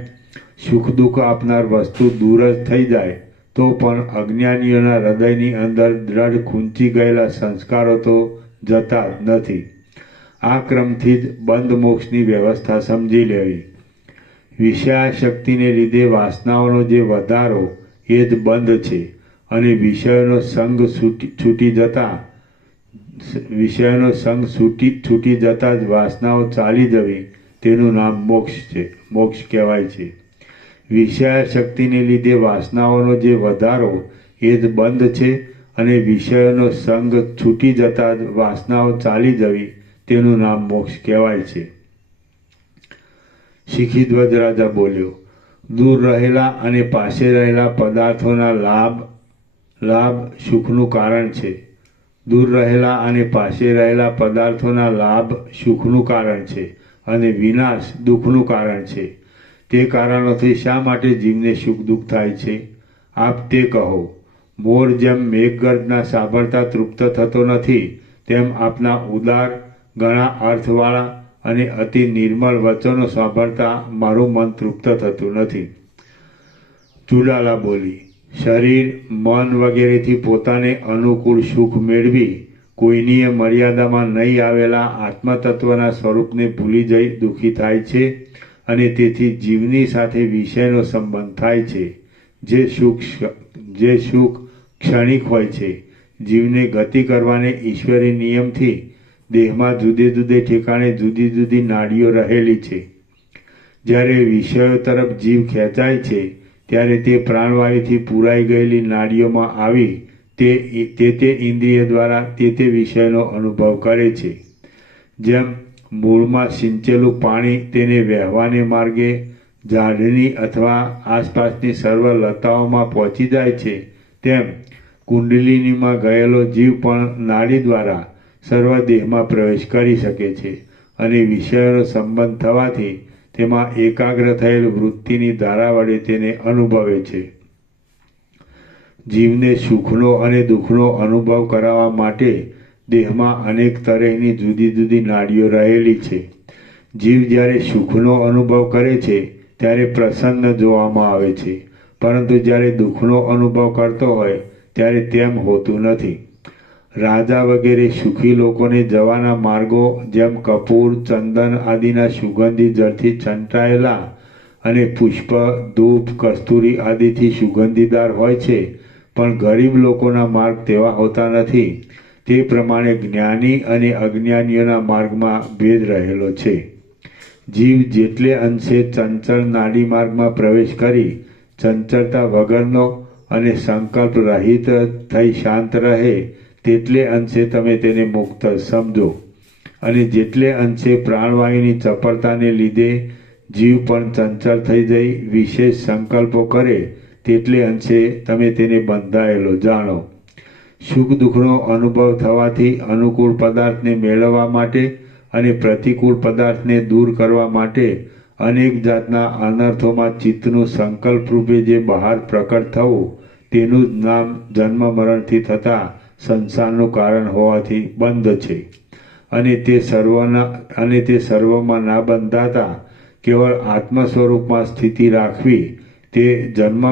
સુખ દુઃખ આપનાર વસ્તુ દૂર જ થઈ જાય તો પણ અજ્ઞાનીઓના હૃદયની અંદર દ્રઢ ખૂંચી ગયેલા સંસ્કારો તો જતા જ નથી. આ ક્રમથી જ બંધ મોક્ષની વ્યવસ્થા સમજી લેવી. વિષયાશક્તિને લીધે વાસનાઓનો જે વધારો એ જ બંધ છે અને વિષયોનો સંગ છૂટી જતા જ વાસનાઓ ચાલી જવી તેનું નામ મોક્ષ કહેવાય છે. વિષયાશક્તિને લીધે વાસનાઓનો જે વધારો એ જ બંધ છે અને વિષયોનો સંગ છૂટી જતા જ વાસનાઓ ચાલી જવી તેનું નામ મોક્ષ કહેવાય છે. શિખીધ્વજ રાજા બોલ્યો, દૂર રહેલા અને પાસે રહેલા પદાર્થોના લાભ સુખનું કારણ છે. દૂર રહેલા અને પાસે રહેલા પદાર્થોના લાભ સુખનું કારણ છે અને વિનાશ દુઃખનું કારણ છે. તે કારણોથી શા માટે જીવને સુખ દુઃખ થાય છે? આપ તે કહો. મોર જેમ મેઘગર્જના સાંભળતા તૃપ્ત થતો નથી, તેમ આપના ઉદાર, ઘણા અર્થવાળા અને અતિ નિર્મળ વચનો સાંભળતા મારું મન તૃપ્ત થતું નથી. ચુડાલા બોલી, શરીર, મન વગેરેથી પોતાને અનુકૂળ સુખ મેળવી કોઈનીય મર્યાદામાં નહીં આવેલા આત્મતત્વના સ્વરૂપને ભૂલી જઈ દુઃખી થાય છે અને તેથી જીવની સાથે વિષયનો સંબંધ થાય છે. જે સુખ ક્ષણિક હોય છે. જીવને ગતિ કરવાને ઈશ્વરી નિયમથી દેહમાં જુદે જુદે ઠેકાણે જુદી જુદી નાડીઓ રહેલી છે. જ્યારે વિષયો તરફ જીવ ખેંચાય છે ત્યારે તે પ્રાણવાયુથી પૂરાઈ ગયેલી નાડીઓમાં આવી તે ઇન્દ્રિય દ્વારા તે વિષયનો અનુભવ કરે છે. જેમ મૂળમાં સિંચેલું પાણી તેને વહેવાને માર્ગે ઝાડની અથવા આસપાસની સર્વ લતાઓમાં પહોંચી જાય છે, તેમ કુંડલિનીમાં ગયેલો જીવ પણ નાડી દ્વારા સર્વ દેહમાં પ્રવેશ કરી શકે છે અને વિષયોનો સંબંધ થવાથી તેમાં એકાગ્ર થયેલ વૃત્તિની ધારા વડે તેને અનુભવે છે. જીવને સુખનો અને દુઃખનો અનુભવ કરાવવા માટે દેહમાં અનેક તરહની જુદી જુદી નાડીઓ રહેલી છે. જીવ જ્યારે સુખનો અનુભવ કરે છે ત્યારે પ્રસન્ન જોવામાં આવે છે, પરંતુ જ્યારે દુઃખનો અનુભવ કરતો હોય ત્યારે તેમ હોતું નથી. રાજા વગેરે સુખી લોકોને જવાના માર્ગો જેમ કપૂર, ચંદન આદિના સુગંધી જળથી છંટાયેલા અને પુષ્પ, ધૂપ, કસ્તુરી આદિથી સુગંધીદાર હોય છે, પણ ગરીબ લોકોના માર્ગ તેવા હોતા નથી. તે પ્રમાણે જ્ઞાની અને અજ્ઞાનીઓના માર્ગમાં ભેદ રહેલો છે. જીવ જેટલે અંશે ચંચળ નાડી માર્ગમાં પ્રવેશ કરી ચંચળતા વગરનો અને સંકલ્પ રહિત થઈ શાંત રહે તેટલે અંશે તમે તેને મુક્ત સમજો, અને જેટલે અંશે પ્રાણવાયુની ચપળતાને લીધે જીવ પણ ચંચળ થઈ જઈ વિશેષ સંકલ્પો કરે તેટલે અંશે તમે તેને બંધાયેલો જાણો. સુખ દુઃખનો અનુભવ થવાથી અનુકૂળ પદાર્થને મેળવવા માટે અને પ્રતિકૂળ પદાર્થને દૂર કરવા માટે અનેક જાતના અનર્થોમાં ચિત્તનું સંકલ્પ રૂપે જે બહાર પ્રકટ થવું તેનું જ નામ જન્મ મરણથી થતા સંસારનું કારણ હોવાથી બંધ છે. અને તે સર્વમાં ના બંધાતા કેવળ આત્મ સ્વરૂપમાં સ્થિતિ રાખવી તે જન્મ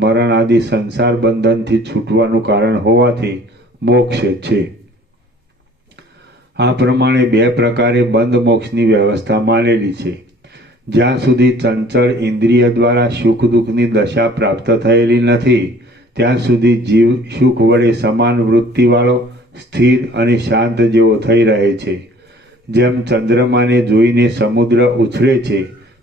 મરણ આદિ સંસાર બંધનથી છૂટવાનું કારણ હોવાથી મોક્ષ છે. આ પ્રમાણે બે પ્રકારે બંધ મોક્ષની વ્યવસ્થા માનેલી છે. જ્યાં સુધી ચંચળ ઇન્દ્રિય દ્વારા સુખ દુઃખની દશા પ્રાપ્ત થયેલી નથી ત્યાં સુધી જીવ સુખ વડે સમાન વૃત્તિવાળો, સ્થિર અને શાંત જેવો થઈ રહે છે. જેમ ચંદ્રમાને જોઈને સમુદ્ર ઉછળે છે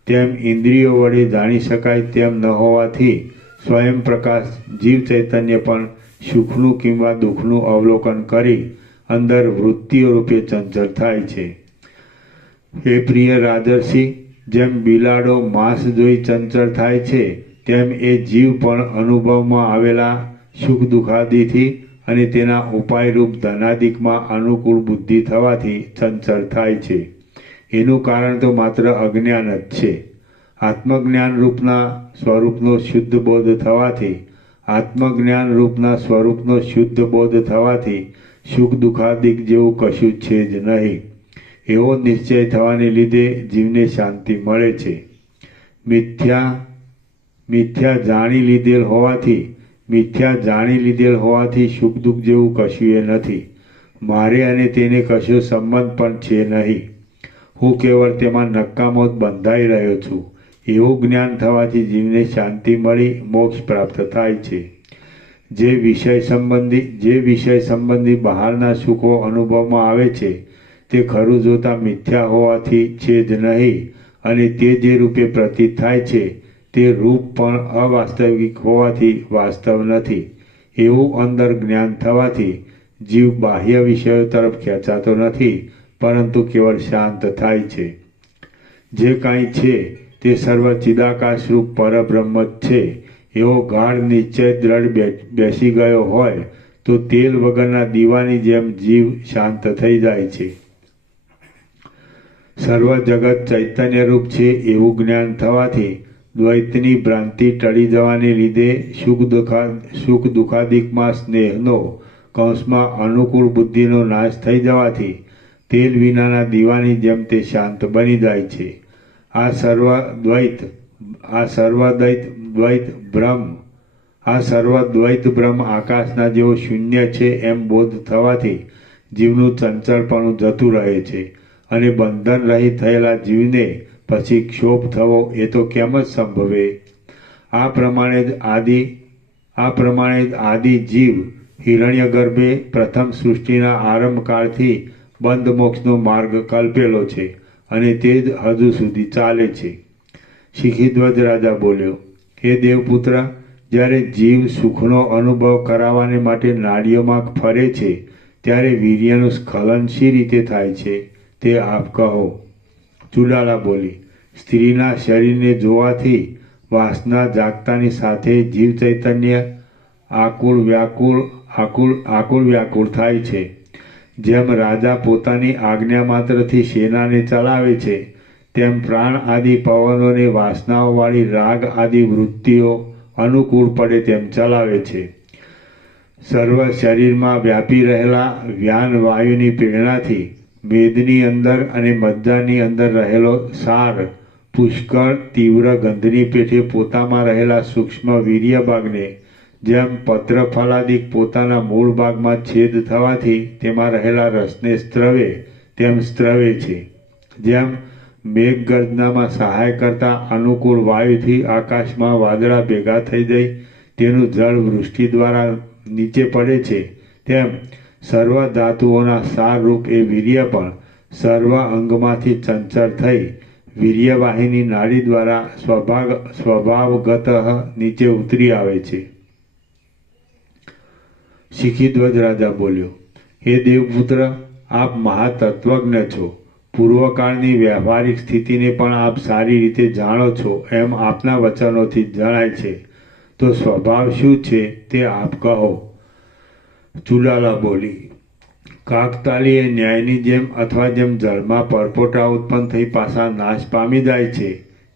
તેમ ઇન્દ્રિયો વડે જાણી શકાય તેમ ન હોવાથી સ્વયં પ્રકાશ જીવ ચૈતન્ય પણ સુખનું કિંવા દુઃખનું અવલોકન કરી અંદર વૃત્તિઓ રૂપે ચંચળ થાય છે. હે પ્રિય રાજર્ષિ, જેમ બિલાડો માંસ જોઈ ચંચળ થાય છે તેમ એ જીવ પણ અનુભવમાં આવેલા સુખ દુઃખાદિથી અને તેના ઉપાયરૂપ ધનાદિકમાં અનુકૂળ બુદ્ધિ થવાથી ચંચળ થાય છે. એનું કારણ તો માત્ર અજ્ઞાન જ છે. આત્મજ્ઞાન રૂપના સ્વરૂપનો શુદ્ધ બોધ થવાથી સુખ દુઃખાદિક જેવું કશું છે જ નહીં એવો નિશ્ચય થવાને લીધે જીવને શાંતિ મળે છે. મિથ્યા જાણી લીધેલ હોવાથી સુખ દુઃખ જેવું કશું એ નથી. મારે અને તેને કશો સંબંધ પણ છે નહીં. હું કેવળ તેમાં નકામો જ બંધાઈ રહ્યો છું એવું જ્ઞાન થવાથી જીવને શાંતિ મળી મોક્ષ પ્રાપ્ત થાય છે. જે વિષય સંબંધી બહારના સુખો અનુભવમાં આવે છે તે ખરું જોતા મિથ્યા હોવાથી છે જ નહીં, અને તે જે રૂપે પ્રતીત થાય છે તે રૂપ પણ અવાસ્તવિક હોવાથી વાસ્તવ નથી એવું અંદર જ્ઞાન થવાથી જીવ બાહ્ય વિષયો તરફ ખેંચાતો નથી, પરંતુ કેવળ શાંત થાય છે. જે કાંઈ છે તે સર્વ ચિદાકાશરૂપ પરબ્રહ્મ જ છે એવો ગાઢ નિશ્ચય દ્રઢ બેસી ગયો હોય તો તેલ વગરના દીવાની જેમ જીવ શાંત થઈ જાય છે. સર્વ જગત ચૈતન્યરૂપ છે એવું જ્ઞાન થવાથી દ્વૈતની ભ્રાંતિ ટળી જવાને લીધે સુખ દુઃખાદિકમાં સ્નેહનો કૌંસમાં અનુકૂળ બુદ્ધિનો નાશ થઈ જવાથી તેલ વિનાના દીવાની જેમ તે શાંત બની જાય છે. આ સર્વદ્વૈત ભ્રમ આ સર્વદ્વૈત બ્રહ્મ આકાશના જેવો શૂન્ય છે એમ બોધ થવાથી જીવનું ચંચળપણું જતું રહે છે અને બંધન રહિત થયેલા જીવને પછી ક્ષોભ થવો એ તો કેમ જ સંભવે? આ પ્રમાણે જ આદિ જીવ હિરણ્યગર્ભે પ્રથમ સૃષ્ટિના આરંભકાળથી બંધ મોક્ષનો માર્ગ કલ્પેલો છે અને તે જ હજુ સુધી ચાલે છે. શિખીધ્વજ રાજા બોલ્યો, હે દેવપુત્ર, જ્યારે જીવ સુખનો અનુભવ કરાવવાને માટે નાડીઓમાં ફરે છે ત્યારે વીર્યનું સ્ખલન શી રીતે થાય છે તે આપ કહો. ચુડાલા બોલી, સ્ત્રીના શરીરને જોવાથી વાસના જાગતાની સાથે જીવ ચૈતન્ય આકુળ વ્યાકુળ થાય છે. જેમ રાજા પોતાની આજ્ઞા માત્રથી સેનાને ચલાવે છે તેમ પ્રાણ આદિ પવનોને વાસનાઓવાળી રાગ આદિ વૃત્તિઓ અનુકૂળ પડે તેમ ચલાવે છે. સર્વ શરીરમાં વ્યાપી રહેલા વ્યાન વાયુની પ્રેરણાથી મેદની અંદર અને મજ્જાની અંદર રહેલો સાર પુષ્કળ તીવ્ર ગંધની પેઠે પોતામાં રહેલા સૂક્ષ્મ વીર્ય ભાગને જેમ પત્રફલાદિક પોતાના મૂળ ભાગમાં છેદ થવાથી તેમાં રહેલા રસને સ્ત્રવે તેમ સ્ત્રવે છે. જેમ મેઘગર્જનામાં સહાય કરતા અનુકૂળ વાયુથી આકાશમાં વાદળા ભેગા થઈ જઈ તેનું જળ વૃષ્ટિ દ્વારા નીચે પડે છે તેમ સર્વ ધાતુઓના સારરૂપ એ વીર્ય પણ સર્વ અંગમાંથી ચંચળ થઈ વીર્યવાહિની નાડી દ્વારા સ્વભાવગત નીચે ઉતરી આવે છે. શિખીધ્વજ રાજા બોલ્યો, હે દેવપુત્ર, આપ મહાતત્વજ્ઞ છો. પૂર્વકાળની વ્યવહારિક સ્થિતિને પણ આપ સારી રીતે જાણો છો એમ આપના વચનોથી જણાય છે. તો સ્વભાવ શું છે તે આપ કહો. ચુડાલા બોલી, કાકતાલીય ન્યાયની જેમ અથવા જેમ જળમાં પરપોટા ઉત્પન્ન થઈ પાછા નાશ પામી જાય છે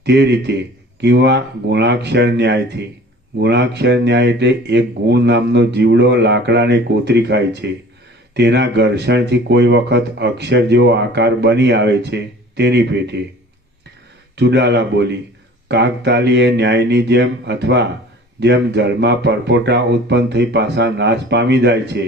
તે રીતે કિંવા ગુણાક્ષર ન્યાયથી. ગુણાક્ષર ન્યાય એટલે એક ગુણ નામનો જીવડો લાકડાને કોતરી ખાય છે. તેના ઘર્ષણથી કોઈ વખત અક્ષર જેવો આકાર બની આવે છે તેની પેટે. ચુડાલા બોલી, કાકતાલીય ન્યાયની જેમ અથવા જેમ જળમાં પરપોટા ઉત્પન્ન થઈ પાછા નાશ પામી જાય છે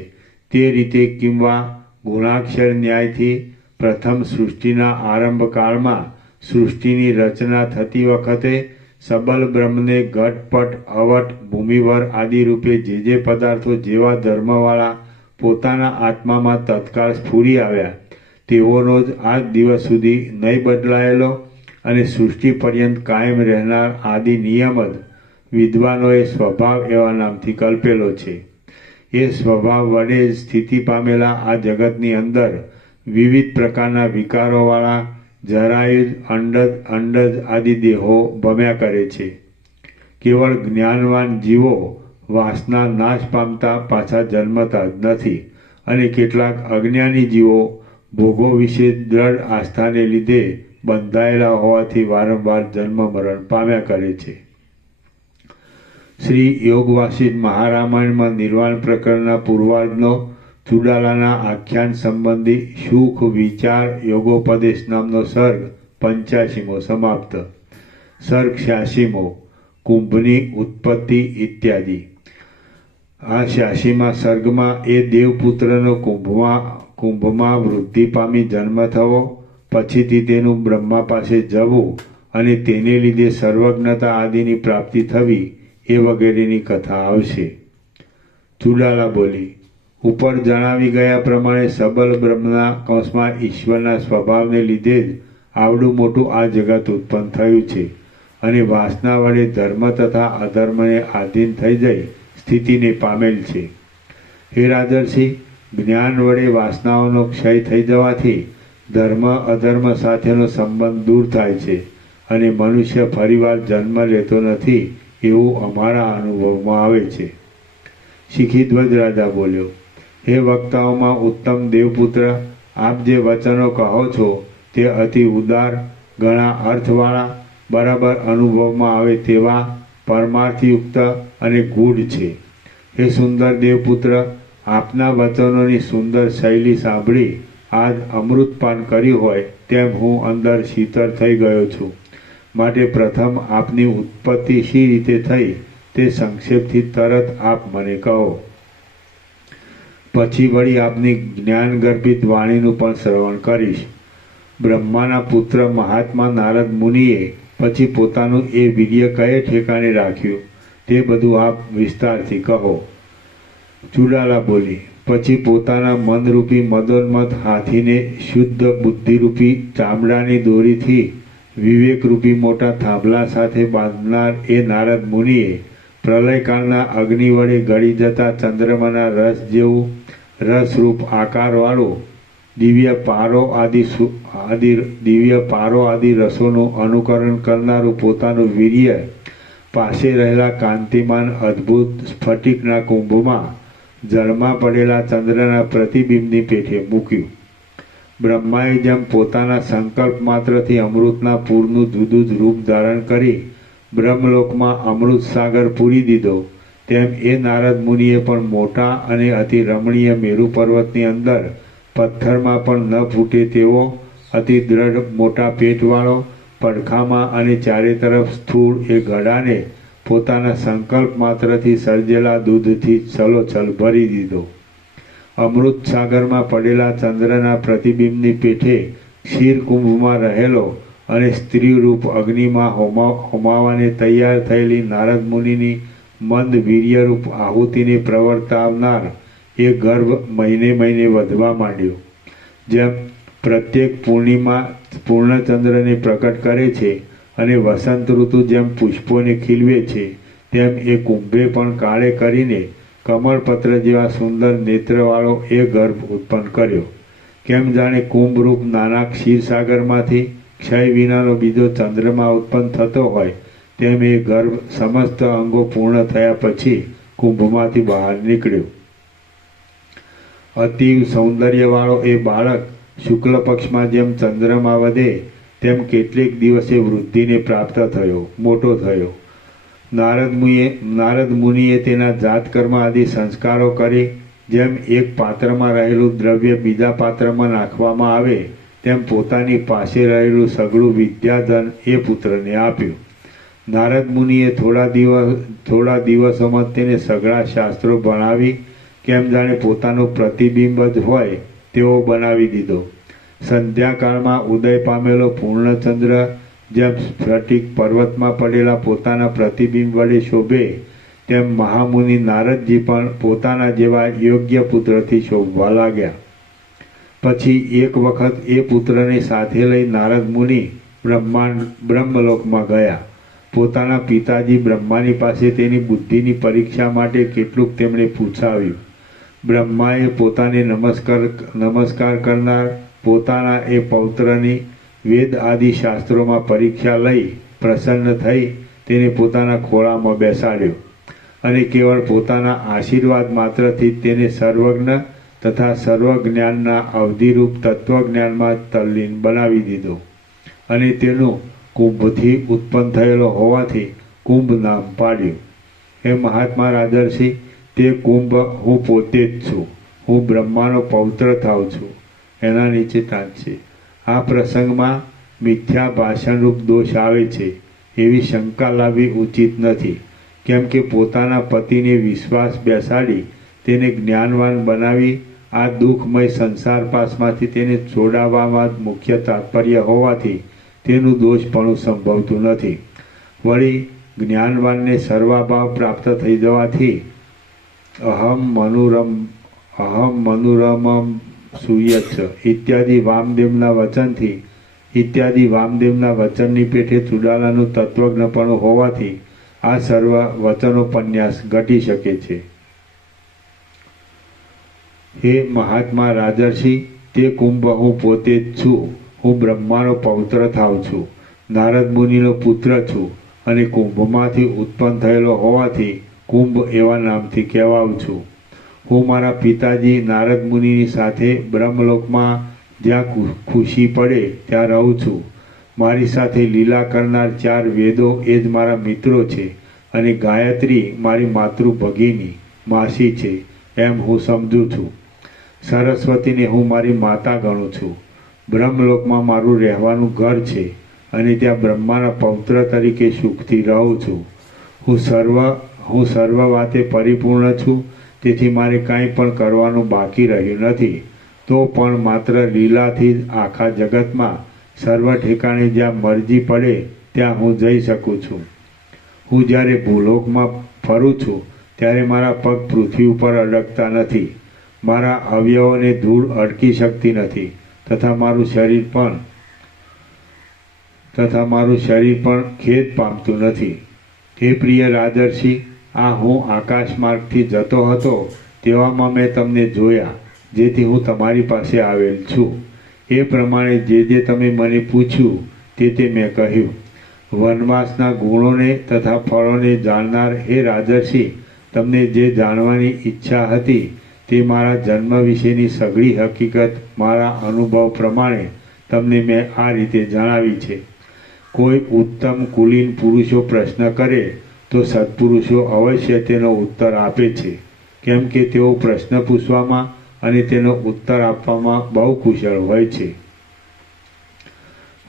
તે રીતે કિંવા ગુણાક્ષર ન્યાયથી પ્રથમ સૃષ્ટિના આરંભકાળમાં સૃષ્ટિની રચના થતી વખતે સબલ બ્રહ્મને ઘટપટ અવટ ભૂમિવર આદિ રૂપે જે પદાર્થો જેવા ધર્મવાળા પોતાના આત્મામાં તત્કાળ સ્ફુરી આવ્યા તેઓનો જ આજ દિવસ સુધી નહીં બદલાયેલો અને સૃષ્ટિ પર્યંત કાયમ રહેનાર આદિ નિયમ જ વિદ્વાનોએ સ્વભાવ એવા નામથી કલ્પેલો છે. એ સ્વભાવ વડે જ સ્થિતિ પામેલા આ જગતની અંદર વિવિધ પ્રકારના વિકારોવાળા જરાયુજ અંડજ આદિ દેહો ભમ્યા કરે છે. કેવળ જ્ઞાનવાન જીવો વાસના નાશ પામતા પાછા જન્મતા જ નથી અને કેટલાક અજ્ઞાની જીવો ભોગો વિશે દ્રઢ આસ્થાને લીધે બંધાયેલા હોવાથી વારંવાર જન્મ મરણ પામ્યા કરે છે. શ્રી યોગવાસિષ્ઠ મહારામાયણમાં નિર્વાણ પ્રકરણના પૂર્વાર્ધનો ચુડાલાના આખ્યાન સંબંધી સુખ વિચાર યોગોપદેશ નામનો સર્ગ 85મો સમાપ્ત. સર્ગ 86મો કુંભની ઉત્પત્તિ ઇત્યાદિ. આ 86મા સર્ગમાં એ દેવપુત્રનો કુંભમાં વૃદ્ધિ પામી જન્મ થવો, પછીથી તેનું બ્રહ્મા પાસે જવું અને તેને લીધે સર્વજ્ઞતા આદિની પ્રાપ્તિ થવી એ વગેરેની કથા આવશે. ચુડાલા બોલી, ઉપર જણાવી ગયા પ્રમાણે સબલ બ્રહ્મના કૌંસમાં ઈશ્વરના સ્વભાવને લીધે જ આવડું મોટું આ જગત ઉત્પન્ન થયું છે અને વાસના વડે ધર્મ તથા અધર્મને આધીન થઈ જઈ સ્થિતિને પામેલ છે. હે રાજર્ષિ, જ્ઞાન વડે વાસનાઓનો ક્ષય થઈ જવાથી ધર્મ અધર્મ સાથેનો સંબંધ દૂર થાય છે અને મનુષ્ય ફરીવાર જન્મ લેતો નથી એવું અમારા અનુભવમાં આવે છે. શિખીધ્વજ રાજા બોલ્યો, હે વક્તાઓમાં ઉત્તમ દેવપુત્ર, આપ જે વચનો કહો છો તે અતિ ઉદાર, ઘણા અર્થવાળા, બરાબર અનુભવમાં આવે તેવા, પરમાર્થયુક્ત અને ગૂઢ છે. હે સુંદર દેવપુત્ર, આપના વચનોની સુંદર શૈલી સાંભળી આજ અમૃતપાન કર્યું હોય તેમ હું અંદર શીતળ થઈ ગયો છું. માટે પ્રથમ આપની ઉત્પત્તિ શી રીતે થઈ તે સંક્ષેપથી તરત આપ મને કહો. પછી વળી આપની જ્ઞાનગર્ભિત વાણીનું પણ શ્રવણ કરીશ. બ્રહ્માના પુત્ર મહાત્મા નારદ મુનિએ પછી પોતાનું એ વીર્ય કયે ઠેકાણે રાખ્યું તે બધું આપ વિસ્તારથી કહો. ચુડાલા બોલી, પછી પોતાના મનરૂપી મદોન્મત હાથીને શુદ્ધ બુદ્ધિરૂપી ચામડાની દોરીથી વિવેકરૂપી મોટા થાંભલા સાથે બાંધનાર એ નારદ મુનિએ પ્રલયકાળના અગ્નિ વડે ગળી જતા ચંદ્રમાના રસ જેવું રસરૂપ આકારવાળું દિવ્ય પારો આદિ રસોનું અનુકરણ કરનારું પોતાનું વીર્ય પાસે રહેલા કાંતિમાન અદ્ભુત સ્ફટિકના કુંભમાં જળમાં પડેલા ચંદ્રના પ્રતિબિંબની પેઠે મૂક્યું. બ્રહ્માએ જેમ પોતાના સંકલ્પ માત્રથી અમૃતના પૂરનું જુદું જ રૂપ ધારણ કરી બ્રહ્મલોકમાં અમૃત સાગર પૂરી દીધો, તેમ એ નારદ મુનિએ પણ મોટા અને અતિ રમણીય મેરુ પર્વતની અંદર પથ્થરમાં પણ ન ફૂટે તેવો અતિ દ્રઢ મોટા પેટવાળો પડખામાં અને ચારે તરફ સ્થૂળ એ ગળાને પોતાના સંકલ્પ માત્રથી સર્જેલા દૂધથી છલોછલ ભરી દીધો. અમૃત સાગરમાં પડેલા ચંદ્રના પ્રતિબિંબની પેઠે ક્ષીરકુંભમાં રહેલો અને સ્ત્રીરૂપ અગ્નિમાં હોમાવાને તૈયાર થયેલી નારદ મુનિની મંદ વીર્યરૂપ આહુતિને પ્રવર્તાવનાર એ ગર્ભ મહિને મહિને વધવા માંડ્યો. જેમ પ્રત્યેક પૂર્ણિમા પૂર્ણચંદ્રને પ્રકટ કરે છે અને વસંત ઋતુ જેમ પુષ્પોને ખીલવે છે, તેમ એ કુંભે પણ કાળે કરીને કમળપત્ર જેવા સુંદર નેત્રવાળો એ ગર્ભ ઉત્પન્ન કર્યો. કેમ જાણે કુંભરૂપ નાના ક્ષીરસાગરમાંથી ક્ષય વિનાનો બીજો ચંદ્રમાં ઉત્પન્ન થતો હોય, તેમ એ ગર્ભ સમસ્ત અંગો પૂર્ણ થયા પછી કુંભમાંથી બહાર નીકળ્યો. અતિ સૌંદર્યવાળો એ બાળક શુક્લ પક્ષમાં જેમ ચંદ્રમાં વધે તેમ કેટલેક દિવસે વૃદ્ધિને પ્રાપ્ત થયો, મોટો થયો. નારદ મુનિએ તેના જાતકર્મ આદિ સંસ્કારો કરી જેમ એક પાત્રમાં રહેલું દ્રવ્ય બીજા પાત્રમાં નાખવામાં આવે તેમ પોતાની પાસે રહેલું સઘળું વિદ્યાધન એ પુત્રને આપ્યું. નારદ મુનિએ થોડા દિવસોમાં તેને સઘળા શાસ્ત્રો ભણાવી કેમ જાણે પોતાનું પ્રતિબિંબ જ હોય તેવો બનાવી દીધો. સંધ્યાકાળમાં ઉદય પામેલો પૂર્ણચંદ્ર જેમ સ્ફટિક પર્વતમાં પડેલા પોતાના પ્રતિબિંબ વડે શોભે, તેમ મહામુનિ નારદજી પણ પોતાના જેવા યોગ્ય પુત્રથી શોભવા લાગ્યા. પછી એક વખત એ પુત્રને સાથે લઈ નારદ મુનિ બ્રહ્મલોકમાં ગયા. પોતાના પિતાજી બ્રહ્માની પાસે તેની બુદ્ધિની પરીક્ષા માટે કેટલુંક તેમણે પૂછાવ્યું. બ્રહ્માએ પોતાને નમસ્કાર કરનાર પોતાના એ પૌત્રની વેદ આદિ શાસ્ત્રોમાં પરીક્ષા લઈ પ્રસન્ન થઈ તેને પોતાના ખોળામાં બેસાડ્યો અને કેવળ પોતાના આશીર્વાદ માત્રથી તેને સર્વજ્ઞ તથા સર્વજ્ઞાનના અવધિરૂપ તત્વજ્ઞાનમાં તલ્લીન બનાવી દીધો અને તેનું કુંભથી ઉત્પન્ન થયેલો હોવાથી કુંભ નામ પાડ્યું. હે મહાત્મા રાજર્ષિ, તે કુંભ હું પોતે જ છું. હું બ્રહ્માનો પૌત્ર થાઉં છું. એના નીચે તાંત છે. આ પ્રસંગમાં મિથ્યા ભાષણરૂપ દોષ આવે છે એવી શંકા લાવવી ઉચિત નથી, કેમ કે પોતાના પતિને વિશ્વાસ બેસાડી તેને જ્ઞાનવાન બનાવી આ દુઃખમય સંસાર પાસમાંથી તેને છોડાવવામાં જ મુખ્ય તાત્પર્ય હોવાથી તેનું દોષપણું સંભવતું નથી. વળી જ્ઞાનવાનને સર્વાભાવ પ્રાપ્ત થઈ જવાથી અહમ મનુરમમ સૂયચ્છ ઇત્યાદિ વામદેવના વચનની પેઠે ચુડાલાનું તત્વજ્ઞપણું હોવાથી આ સર્વ વચનોપન્યાસ ઘટી શકે છે. હે મહાત્મા રાજર્ષિ, તે કુંભ હું પોતે જ છું. હું બ્રહ્માનો પૌત્ર થાઉં છું, નારદ મુનિનો પુત્ર છું અને કુંભમાંથી ઉત્પન્ન થયેલો હોવાથી કુંભ એવા નામથી કહેવાઉં છું. હું મારા પિતાજી નારદ મુનિની સાથે બ્રહ્મલોકમાં જ્યાં ખુશી પડે ત્યાં રહું છું. મારી સાથે લીલા કરનાર 4 વેદો એ જ મારા મિત્રો છે અને ગાયત્રી મારી માતૃભગીની માસી છે એમ હું સમજું છું. સરસ્વતીને હું મારી માતા ગણું છું. બ્રહ્મલોકમાં મારું રહેવાનું ઘર છે અને ત્યાં બ્રહ્માના પૌત્ર તરીકે સુખથી રહું છું. હું સર્વ વાતે પરિપૂર્ણ છું, તેથી મારે કાંઈ પણ કરવાનું બાકી રહ્યું નથી. તો પણ માત્ર લીલાથી જ આખા જગતમાં સર્વ ઠેકાણે જ્યાં મરજી પડે ત્યાં હું જઈ શકું છું. હું જ્યારે ભૂલોકમાં ફરું છું ત્યારે મારા પગ પૃથ્વી ઉપર અડકતા નથી, મારા અવયવોને ધૂળ અડકી શકતી નથી, તથા મારું શરીર પણ ખેદ પામતું નથી. હે પ્રિય રાજર્ષિ, આ હું આકાશ માર્ગથી જતો હતો તેવામાં મેં તમને જોયા, જેથી હું તમારી પાસે આવેલ છું. એ પ્રમાણે જે તમે મને પૂછ્યું તે મેં કહ્યું. વનવાસના ગુણોને તથા ફળોને જાણનાર હે રાજર્ષિ, તમને જે જાણવાની ઈચ્છા હતી તે મારા જન્મ વિશેની સઘળી હકીકત મારા અનુભવ પ્રમાણે તમને મેં આ રીતે જણાવી છે. કોઈ ઉત્તમ કુલીન પુરુષો પ્રશ્ન કરે તો સત્પુરુષો અવશ્ય તેનો ઉત્તર આપે છે, કેમ કે તેઓ પ્રશ્ન પૂછવામાં અને તેનો ઉત્તર આપવામાં બહુ કુશળ હોય છે.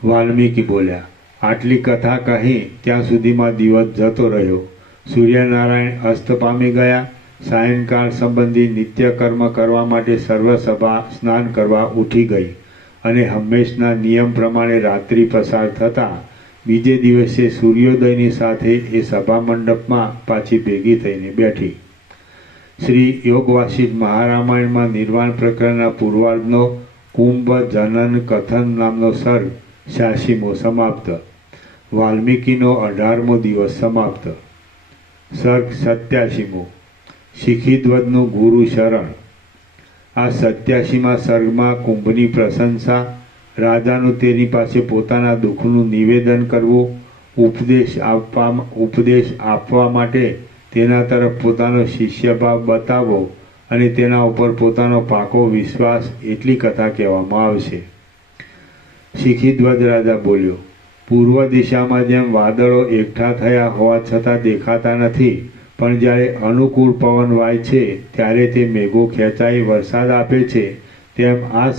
વાલ્મીકી બોલ્યા, આટલી કથા કહી ત્યાં સુધીમાં દિવસ જતો રહ્યો. સૂર્યનારાયણ અસ્ત પામી ગયા. સાયંકાળ સંબંધી નિત્ય કર્મ કરવા માટે સર્વસભા સ્નાન કરવા ઉઠી ગઈ અને હંમેશના નિયમ પ્રમાણે રાત્રિ પસાર થતાં બીજે દિવસે સૂર્યોદયની સાથે એ સભા મંડપમાં પાછી ભેગી થઈને બેઠી. શ્રી યોગવાસિષ્ઠ મહારામાયણમાં નિર્વાણ પ્રકરણના પૂર્વાર્ધનો કુંભ જનન કથન નામનો સર્ગ 86મો સમાપ્ત. વાલ્મીકીનો 18મો દિવસ સમાપ્ત. સર્ગ 87મો શિખીધ્વજનું ગુરુ શરણ. આ 87મા સર્ગમાં કુંભની પ્રશંસા, રાજાનું તેની પાસે પોતાના દુઃખનું નિવેદન કરવું, ઉપદેશ આપવા માટે તેના તરફ પોતાનો શિષ્યભાવ બતાવવો અને તેના ઉપર પોતાનો પાકો વિશ્વાસ, એટલી કથા કહેવામાં આવશે. શિખીધ્વજ રાજા બોલ્યો, પૂર્વ દિશામાં જેમ વાદળો એકઠા થયા હોવા છતાં દેખાતા નથી, પણ જ્યારે અનુકૂળ પવન વાય છે ત્યારે તે મેઘો ખેંચાઈ વરસાદ આપે છે, તેમ આ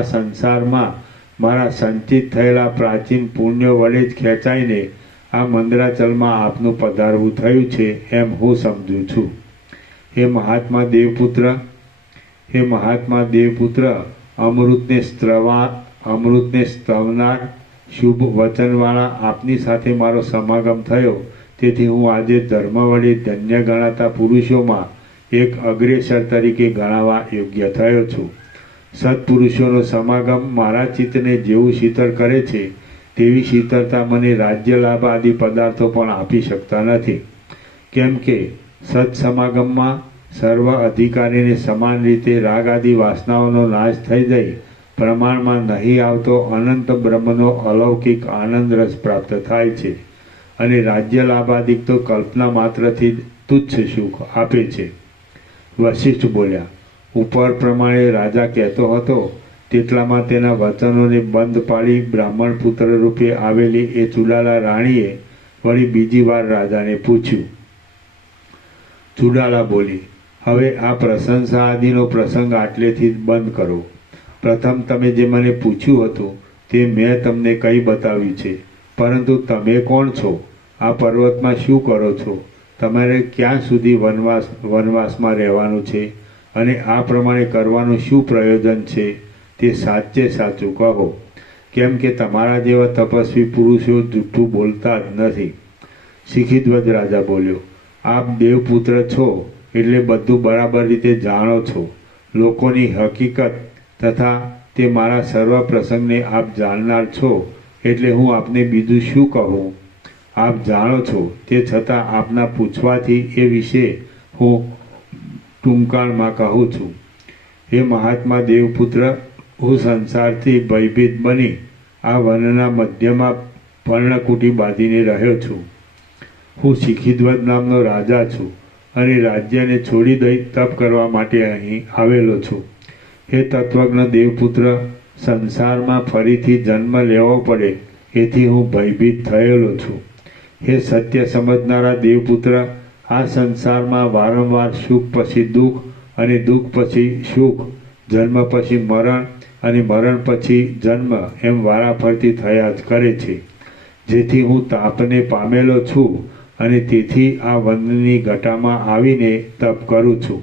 સંસારમાં મારા સંચિત થયેલા પ્રાચીન પુણ્યો વડે જ ખેંચાઈને આ મંદરાચલમાં આપનું પધારવું થયું છે એમ હું સમજું છું. હે મહાત્મા દેવપુત્ર, અમૃતને સ્તવનાર શુભ વચનવાળા આપની સાથે મારો સમાગમ થયો, તેથી હું આજે ધર્મ વડે ધન્ય ગણાતા પુરુષોમાં એક અગ્રેસર તરીકે ગણાવા યોગ્ય થયો છું. સત્પુરુષોનો સમાગમ મારા ચિત્તને જેવું શીતળ કરે છે તેવી શીતળતા મને રાજ્ય લાભ આદિ પદાર્થો પણ આપી શકતા નથી, કેમ કે સત્સમાગમમાં સર્વ અધિકારીને સમાન રીતે રાગ આદિ વાસનાઓનો નાશ થઈ જાય પ્રમાણમાં નહીં આવતો અનંત બ્રહ્મનો અલૌકિક આનંદ રસ પ્રાપ્ત થાય છે, અને રાજ્ય લાભાદિક તો કલ્પના માત્રથી તુચ્છ સુખ આપે છે. વશિષ્ઠ બોલ્યા, ઉપર પ્રમાણે રાજા કહેતો હતો તેટલામાં તેના વચનોને બંધ પાડી બ્રાહ્મણ પુત્ર રૂપે આવેલી એ ચુડાલા રાણીએ વળી બીજી વાર રાજાને પૂછ્યું. ચુડાલા બોલી, હવે આ પ્રશંસા આદિનો પ્રસંગ આટલેથી જ બંધ કરો. પ્રથમ તમે જે મને પૂછ્યું હતું તે મેં તમને કહી બતાવ્યું છે, પરંતુ તમે કોણ છો? આ પર્વતમાં શું કરો છો? તમારે ક્યાં સુધી વનવાસમાં રહેવાનું છે? અને આ પ્રમાણે કરવાનું શું પ્રયોજન છે તે સાચે સાચું કહો, કેમ કે તમારા જેવા તપસ્વી પુરુષો જૂઠું બોલતા જ નથી. શિખીધ્વજ રાજા બોલ્યો, આપ દેવપુત્ર છો એટલે બધું બરાબર રીતે જાણો છો. લોકોની હકીકત તથા તે મારા સર્વ પ્રસંગને આપ જાણનાર છો, એટલે હું આપને બીજું શું કહું? આપ જાણો છો, તે છતાં આપના પૂછવાથી એ વિશે હું ટૂંકાણમાં કહું છું. હે મહાત્મા દેવપુત્ર, હું સંસારથી ભયભીત બની આ વનના મધ્યમાં પર્ણકુટી બાંધીને રહ્યો છું. હું શિખીધ્વજ નામનો રાજા છું અને રાજ્યને છોડી દઈ તપ કરવા માટે અહીં આવેલો છું. હે તત્વજ્ઞ દેવપુત્ર, સંસારમાં ફરીથી જન્મ લેવો પડે એથી હું ભયભીત થયેલો છું. હે સત્ય સમજનારા દેવપુત્ર, આ સંસારમાં વારંવાર સુખ પછી દુઃખ અને દુઃખ પછી સુખ, જન્મ પછી મરણ અને મરણ પછી જન્મ એમ વારાફરતી થયા જ કરે છે. જેથી હું તાપને પામેલો છું અને તેથી આ વનની ઘટામાં આવીને તપ કરું છું.